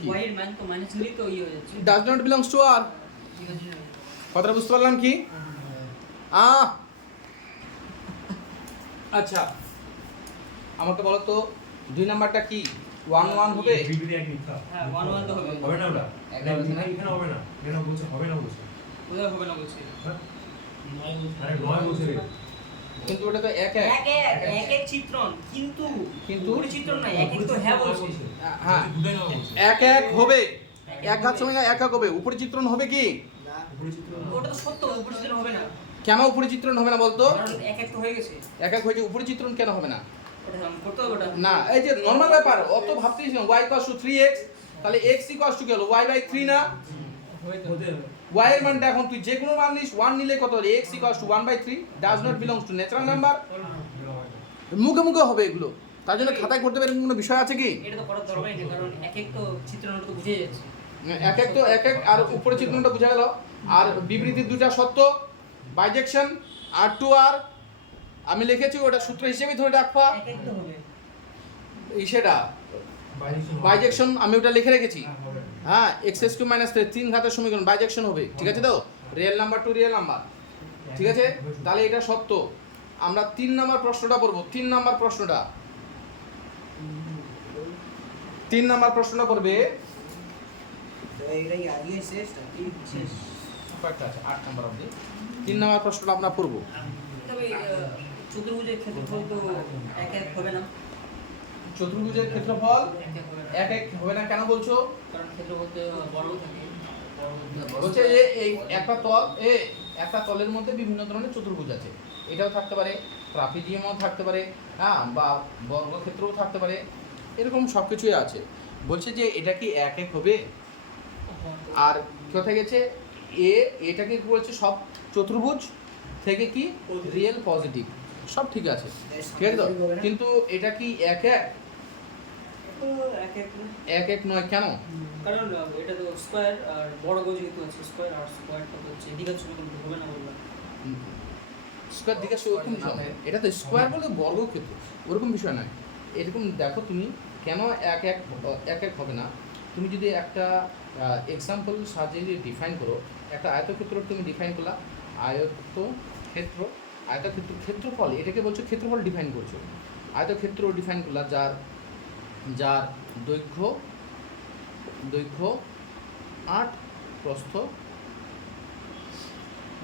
কি? y এর মান তো মাইনাস নিলে তো হয়ে যাচ্ছে। ডাজ নট বিলংস টু আর। কথাটা বুঝতে পারলাম কি? আচ্ছা, আমাকে বলো তো 2 নাম্বারটা কি 1 1 হবে? বিবৃতি এক মিথ্যা। হ্যাঁ 1 1 তো হবে। হবে না ওটা? একদম হবে না। এখানে হবে না। কেন বলছে হবে না বলছে? কোথায় হবে না বলছি? হ্যাঁ? আরে নয় বলছে রে। কিন্তু ওটা তো এক এক চিত্রণ, কিন্তু কিন্তু পুরো চিত্রণ না, এক তো হ্যাঁ বলছি। হ্যাঁ, দুটাই না বলছে। এক হবে, এক ঘাত সময় এক হবে। উপরে চিত্রণ হবে কি? উপরে চিত্র না। ওটা তো সত্য, উপরে চিত্রণ হবে না। কেন উপরে চিত্রণ হবে না বলতো? কারণ এক তো হয়ে গেছে। এক হয়েছে, উপরে চিত্রণ কেন হবে না? ওটা করতে হবে ওটা। না, এই যে নরমাল ব্যাপার, অত ভাবতেই না। y = 3x, তাহলে x = কি হলো? y/3 না? ওদের y এর মানটা এখন তুই যে কোনো মান নিস, 1 নিলে কত হলো? x = 1/3 does not belongs two natural number. মুখে হবে এগুলো, তার জন্য খাতায় করতে পারেন কোনো বিষয় আছে কি? এটা তো করার দরকারই নেই, কারণ এক তো চিত্রণটা তো বুঝে যাচ্ছে। এক আর উপরে চিত্রণটা বোঝা গেল। আর বিবৃতির দুটা সত্য, বাইজেকশন আর টু আর আমি লিখেছি, ওটা সূত্র হিসেবে ধরে রাখবা। এক তো হবে। সেটা বাইজেকশন আমি ওটা লিখে রেখেছি। হ্যাঁ, x³ - 3 ঘাতের সমীকরণ বাইজেকশন হবে, ঠিক আছে তো? Real number two real number, ঠিক আছে? তাহলে এটা সত্য। আমরা 3 নাম্বার প্রশ্নটা পড়বো। 3 নাম্বার প্রশ্নটা 3 নাম্বার প্রশ্নটা করবে এটাই আগে শেষ নাকি শেষ? কয়েকটা আছে 8 নাম্বার অবধি। 3 নাম্বার প্রশ্নটা আমরা পড়ব। তবে চতুর্ভুজের ক্ষেত্রফল তো এক এক হবে না। চতুর্ভুজের ক্ষেত্রফল এক এক হবে না। এক এক হবে না, কেন বলছো? কারণ ক্ষেত্রফল তো বর্গ থাকে। বলছে যে এই একটা তলের মধ্যে বিভিন্ন ধরনের চতুর্ভুজ আছে। এটাও থাকতে পারে, ট্রাপিজিয়ামও থাকতে পারে, হ্যাঁ, বা বর্গক্ষেত্রও থাকতে পারে, এরকম সব কিছুই আছে। বলছে যে এটা কি এক এক হবে? আর কোথায় গেছে এটাকে কি বলছে? সব চতুর্ভুজ থেকে কি রিয়েল পজিটিভ, সব ঠিক আছে, ঠিক আছে তো? কিন্তু এটা কি এক এক? এক এক না। এক এক নয়, কেন? কারণ এটা তো স্কয়ার আর বর্গ যেহেতু আছে স্কয়ার আর স্কয়ারটা তো হচ্ছে দ্বিঘাত সমীকরণ হবে না বললাম। স্কোয়ার দিকে সেরকম এটা তো স্কোয়ার বলতে বর্গক্ষেত্র, ওরকম বিষয় নয়। এরকম দেখো তুমি কেন এক এক এক এক হবে না? তুমি যদি একটা এক্সাম্পল সাজিয়ে যদি ডিফাইন করো, একটা আয়তক্ষেত্র তুমি ডিফাইন করলা, আয়তক্ষেত্র ক্ষেত্রফল, এটাকে বলছো ক্ষেত্রফল ডিফাইন করছো। আয়তক্ষেত্র ডিফাইন করলা যার যার দৈর্ঘ্য 8, প্রস্থ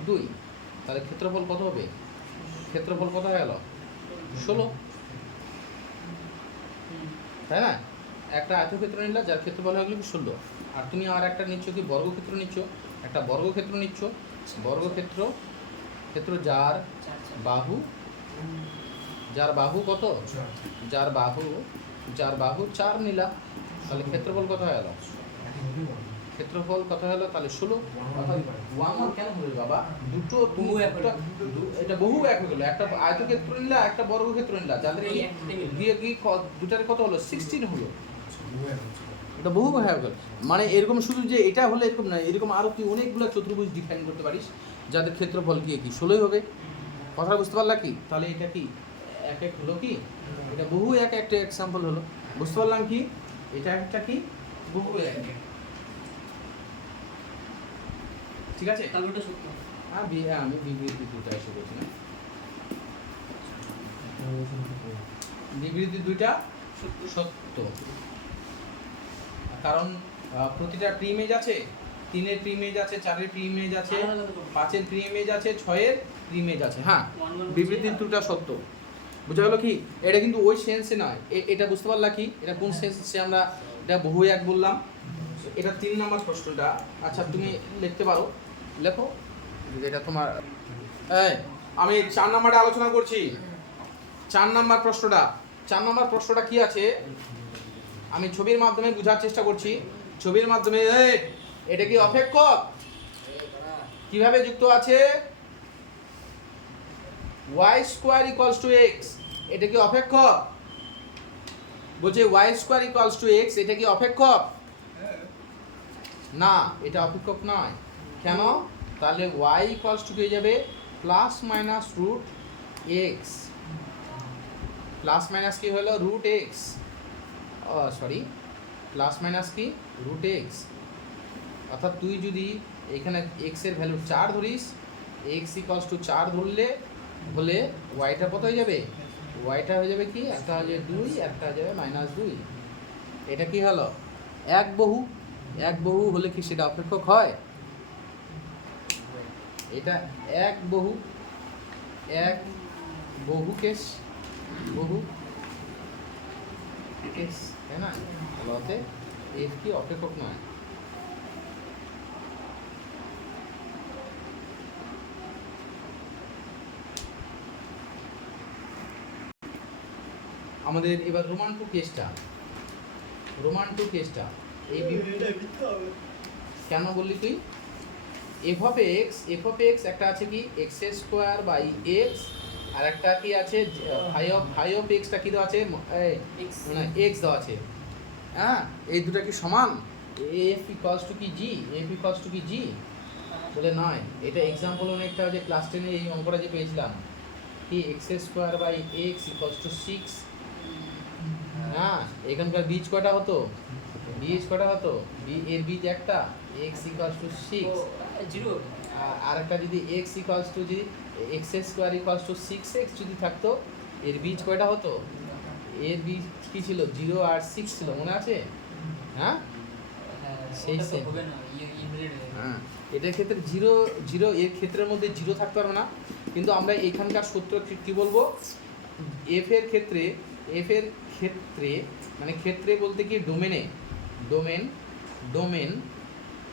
2, তাহলে ক্ষেত্রফল কত হবে? ক্ষেত্রফল কত হয়ে গেল? 16, তাই না? একটা আয়তক্ষেত্র নিলা যার ক্ষেত্রফল হয়ে গেল 16, আর তুমি আর একটা নিচ্ছ কি বর্গক্ষেত্র নিচ্ছ, একটা বর্গক্ষেত্র নিচ্ছ, বর্গক্ষেত্র যার বাহু কত? যার বাহু 4 নিলা, তাহলে ক্ষেত্রফল কত হয়ে গেল? ক্ষেত্রফল কত হলো? তাহলে 16। ওয়ান কেন হলো বাবা? দুটো বহু এক হলো। এটা বহু এক হয়ে গেল। একটা আয়তক্ষেত্র নিলা, একটা বর্গক্ষেত্র নিলা, যাদের এই দিয়ে কি দুটার কত হলো? 16 হলো। এটা বহু হয়ে গেল। মানে এরকম শুধু যে এটা হলো এরকম না, এরকম আরো কি অনেকগুলো চতুর্ভুজ ডিফাইন করতে পারিস যাদের ক্ষেত্রফল কি 16 হবে। কথা বুঝতে পারলা কি? তাহলে এটা কি এক এক হলো কি? এটা বহু এক একটা এক্সাম্পল হলো। বুঝতে পারলাম কি? এটা একটা কি বহু এক। ঠিক আছে? তাহলে ওটা সত্য। আমি বিবৃতি দুটা এসে বলছি না, বিবৃতি দুইটা সত্য। কারণ প্রতিটা প্রি ইমেজ আছে, 3-এর প্রি ইমেজ আছে, 4-এর প্রি ইমেজ আছে, 5-এর প্রি ইমেজ আছে, 6-এর প্রি ইমেজ আছে। হ্যাঁ, বিবৃতি দুটা সত্য। বুঝা গেল কি? এটা কিন্তু ওই সেন্সে নয়। এটা বুঝতে পারলা কি? এটা কোন সেন্সে আমরা এটা বহু এক বললাম? এটা 3 নম্বর প্রশ্নটা। আচ্ছা, তুমি লিখতে পারো, লেখো। এটা তোমার আমি 4 নম্বরে আলোচনা করছি। 4 নম্বর প্রশ্নটা কি আছে আমি ছবির মাধ্যমে বোঝার চেষ্টা করছি। ছবির মাধ্যমে এটা কি অপেক্ষক? কিভাবে যুক্ত আছে? y square equals to x, এটা কি অপেক্ষক? বলছে y square equals to x, এটা কি অপেক্ষক? না, এটা অপেক্ষক নয়। কেন? তাহলে y ইকুয়ালস টু কি হয়ে যাবে? Plus minus root x. Plus minus কি হলো? Root x. Sorry, plus minus কি? Root x. অর্থাৎ তুই যদি এখানে এক্স এর ভ্যালু 4 ধরিস, এক্স ইকুয়ালস টু 4 ধরলে হলে ওয়াইটা কত হয়ে যাবে? ওয়াইটা হয়ে যাবে কি? একটা হয়ে যাবে 2, একটা হয়ে যাবে -2। এটা কি হলো? এক বহু হলে কি সেটা অপেক্ষক হয়? এটা এক বহু কেস, তাই না? তাহলে এর কি অপেক্ষক নয়। আমাদের এবার রোমান টু কেসটা এই কেন বললি তুই? এফ অফ এক্স একটা আছে কি এক্স স্কোয়ার বাই এক্স, আর একটা কি আছে ফাই অফ এক্সটা কি দেওয়া আছে? মানে এক্স দেওয়া আছে। হ্যাঁ, এই দুটো কি সমান? এফ ইকুয়ালস টু কি জি? বলে নয়। এটা এক্সাম্পল অনেকটা যে ক্লাস 10-এ এই অঙ্কটা যে পেয়েছিলাম কি X square by X equals to 6। হ্যাঁ, এখানকার বীজ কয়টা হতো? এর বীজ একটা, এক্স ইকুয়ালস টু 6। 0 আর একটা যদি এক্স ইকুয়ালস টু যদি x square equals to 6x যদি থাকতো, এর বীজ কয়টা হতো? এ বি কি ছিল 0 আর 6 ছিল মনে আছে? হ্যাঁ হ্যাঁ সেই ওটা তো same। হবে না ইনভ্যালিড হ্যাঁ এটার ক্ষেত্রে 0 এর ক্ষেত্রের মধ্যে 0 থাকতে পারবে না, কিন্তু আমরা এখানকার সূত্র কি বলবো, এফ এর ক্ষেত্রে মানে ক্ষেত্রে বলতে কি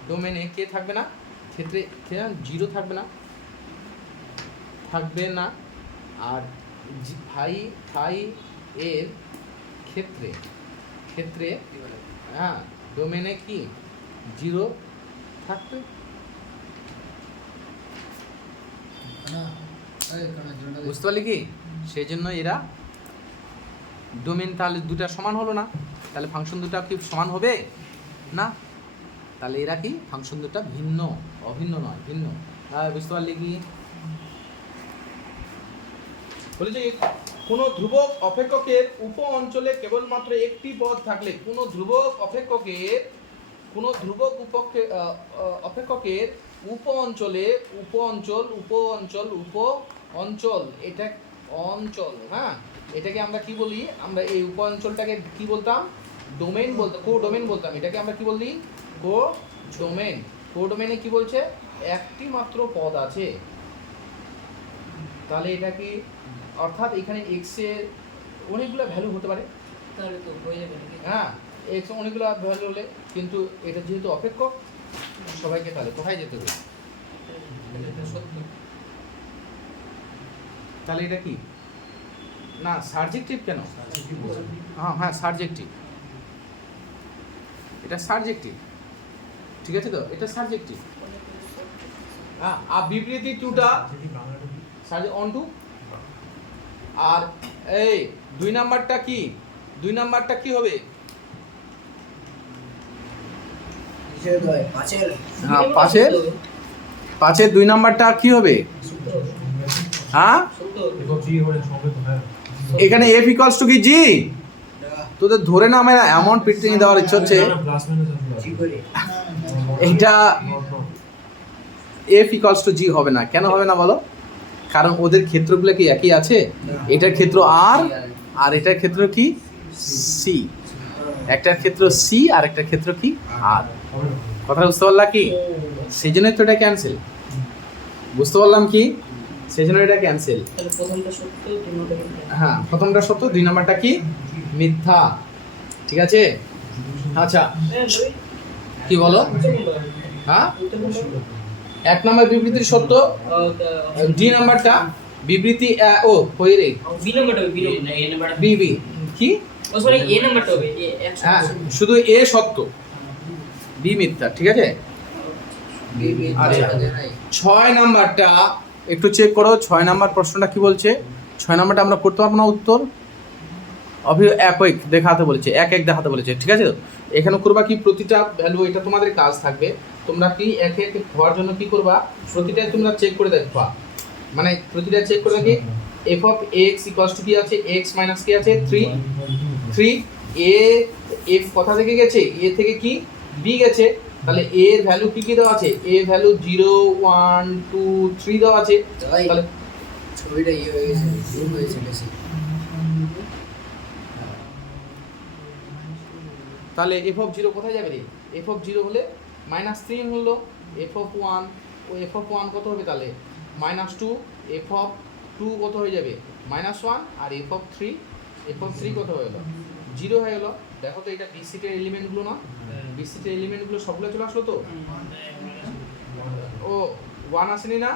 ডোমেনে কে থাকবে না, ক্ষেত্রে 0 থাকবে না আর ফাই এর ক্ষেত্রে হ্যাঁ ডোমেনে কি 0 থাকবে। বুঝতে পারলি কি? সেই জন্য এরা ডোমেন তাহলে দুটা সমান হলো না, তাহলে ফাংশন দুটা কি সমান হবে না, তাহলে এরা কি ফাংশন দুটা অভিন্ন নয়, ভিন্ন। বুঝতে পারলি কি? বলেছে কোনো ধ্রুবক অপেক্ষকের উপ অঞ্চলে কেবলমাত্র একটি পদ থাকলে কোনো ধ্রুবক অপেক্ষকের উপ অঞ্চল এটা অঞ্চল, হ্যাঁ এটাকে আমরা কি বলি, আমরা এই উপ অঞ্চলটাকে কি বলতাম, ডোমেন বলতাম, কোডোমেন বলতাম। এটাকে আমরা কি বলি, কোডোমেনে কি বলছে, একটি মাত্র পদ আছে। তাহলে এটা কি, অর্থাৎ এখানে এক্স এর অনেকগুলো ভ্যালু হতে পারে, তাহলে তো হয়ে যাবে নাকি? হ্যাঁ এক্স অনেকগুলো ভ্যালু হলে, কিন্তু এটা যেহেতু অপেক্ষক সবাইকে তাহলে কোথায় যেতে হবে, এটা সত্য। তাহলে এটা কি না সাবজেক্টিভ কেন, হ্যাঁ সাবজেক্টিভ, এটা সাবজেক্টিভ, ঠিক আছে তো, এটা সাবজেক্টিভ। হ্যাঁ আর বিবৃতি টুটা সাবজেক্ট অন টু, আর এই 2 নাম্বারটা কি হবে, হ্যাঁ পাঁচের 2 নাম্বারটা কি হবে, হ্যাঁ এখানে f ইকুয়ালস টু কি g, তোদের ধরে না আমার এমন পিটিং দেওয়ার ইচ্ছে হচ্ছে, এটা f ইকুয়ালস টু g হবে না, কেন হবে না বলো, কারণ ওদের ক্ষেত্রগুলো কি একই আছে, এটার ক্ষেত্র r আর এটার ক্ষেত্র কি c, একটার ক্ষেত্র c আর একটার ক্ষেত্র কি r, কথা বুঝতে পারলা কি? সেই জন্য তো এটা ক্যান্সেল, বুঝতে পারলাম কি? সেই জন্য এটা ক্যান্সেল। তাহলে প্রথমটা সত্য, দুই নম্বরটা মিথ্যা। হ্যাঁ প্রথমটা সত্য, 2 নাম্বারটা কি মিথ্যা, ঠিক আছে। আচ্ছা কি বলো, হ্যাঁ 1 নাম্বার বিবৃতি সত্য, ডি নাম্বারটা বিবৃতি ও কই রে, বি নাম্বারটা হবে, বি না এ নাম্বারটা বি কি, ও সরি এ নাম্বারটা হবে, এ হ্যাঁ শুধু এ সত্য, বি মিথ্যা, ঠিক আছে। আচ্ছা 6 নাম্বারটা একটু চেক করো, 6 নাম্বার প্রশ্নটা কি বলছে, 6 নাম্বারটা আমরা করতে পারবো না উত্তর, একই দেখাতে বলেছে, এক দেখাতে বলেছে, ঠিক আছে তো। এখানে করবা কি প্রতিটা ভ্যালু, এটা তোমাদের কাজ থাকবে, তোমরা কি এক হওয়ার জন্য কি করবা, প্রতিটাই তোমরা চেক করে দেখবা, মানে প্রতিটা চেক করে দেখি F of X equals to কি আছে, এক্স মাইনাস কি আছে 3 এ এফ কথা থেকে গেছে, এ থেকে কি বি গেছে, তাহলে এ এর ভ্যালু কি দেওয়া আছে, এ ভ্যালু 0 1 2 3 দেওয়া আছে, তাহলে ছবিটা ইয়ে হয়ে গেছে, জুম হয়েছে বেশি। তাহলে এফ অফ 0 কোথায় যাবে রে, এফ অফ 0 হলে -3 হলো, এফ অফ 1 ও এফ অফ 1 কত হবে তাহলে -2, এফ অফ 2 কত হয়ে যাবে -1, আর এফ অফ 3 কত হয়ে গেল 0 হয়ে গেল। দেখো তো এটা বি সিটের এলিমেন্টগুলো না, বি সিটের এলিমেন্টগুলো সবগুলো চলে আসলো তো, ও 1 আসেনি না,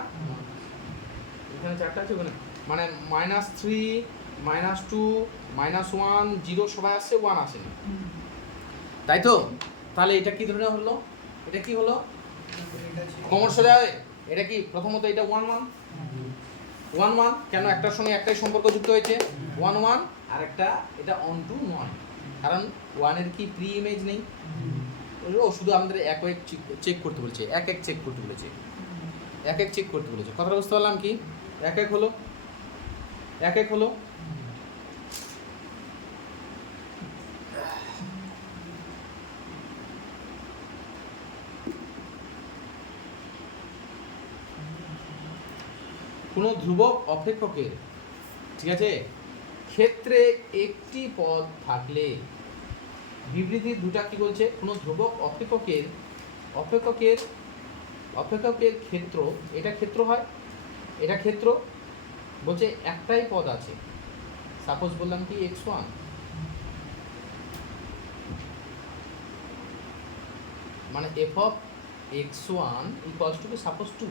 এখানে 4টা আছে ওখানে, মানে -3 -2 -1 0 সবাই আসছে, 1 আসেনি, তাই তো। তাহলে এটা কি ধরনের হলো, এটা কি হলো কমন সোজা, এটা কি প্রথমত এটা 1 1 কেন, একটার সঙ্গে একটাই সম্পর্ক যুক্ত হয়েছে 1 1, আর একটা এটা অন টু নয়, কারণ 1 এর কি প্রি ইমেজ নেই, ও শুধু আমাদের এক চেক করতে বলছে, এক চেক করতে বলেছে, এক চেক করতে বলেছে, কথাটা বুঝতে পারলাম কি, এক হলো, এক হলো। কোনো ধ্রুবক অপেক্ষকের, ঠিক আছে, ক্ষেত্রে একটি পদ থাকলে বিবৃতি দুটা কি বলছে, কোনো ধ্রুবক অপেক্ষকের অপেক্ষকের অপেক্ষকের ক্ষেত্র, এটা ক্ষেত্র হয়, এটা ক্ষেত্র, বলছে একটাই পদ আছে, সাপোজ বললাম কি x1, মানে f of x1 equals to suppose 2।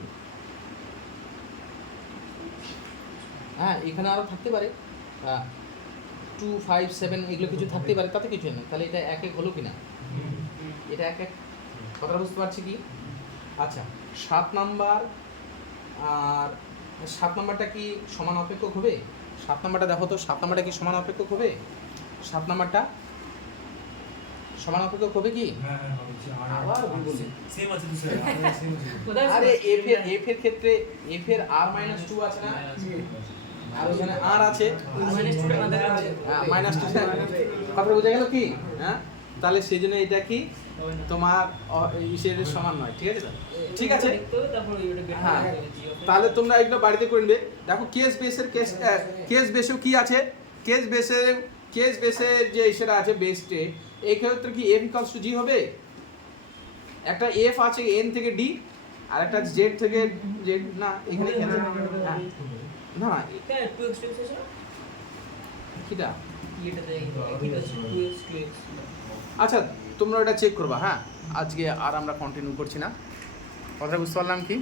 হ্যাঁ, এখানে আরও থাকতে পারে 2, 5, 7 এগুলো কিছু থাকতে পারে, তাতে কিছু নেই। তাহলে এটা এক এক হলো কিনা, এটা এক এক, কথাটা বুঝতে পারছি কি? আচ্ছা 7 নাম্বার, আর 7 নাম্বারটা কি সমান অপেক্ষক হবে? 7 নাম্বারটা দেখো তো, 7 নাম্বারটা কি সমান অপেক্ষক হবে? 7 নাম্বারটা সমান অপেক্ষক হবে কি? হ্যাঁ হ্যাঁ হবে আবার ভুল বলছি। সেম আছে তো স্যার আমাদের সেম আছে কোথায় আরে f এর ক্ষেত্রে f এর r-2 আছে না, আর ওখানে r আছে মাইনাস 2 টাকা দেখা যাচ্ছে -2, কথা বোঝা গেল কি? হ্যাঁ, তাহলে সেই জন্য এটা কি তোমার ইসের সমান নয়, ঠিক আছে তো? ঠিক আছে, তারপর এটা বের হ্যাঁ, করে দিয়েছি। তাহলে তোমরা এগুলো বাড়িতে করে নেবে। দেখো কেস বেসেও কি আছে, কেস বেসের যে সেটা আছে বেসটে, এই ক্ষেত্রে কি f ইকুয়ালস টু g হবে? একটা f আছে n থেকে d, আর একটা z থেকে z, না এখানে কি আছে? হ্যাঁ, না কেন 2x 2x আছে না? কিটা, এটাতে একই তো আছে 2x 2x। আচ্ছা তোমরা এটা চেক করবা। হ্যাঁ, আজকে আর আমরা কন্টিনিউ করছি না, কথা বুঝতে পারলাম কি?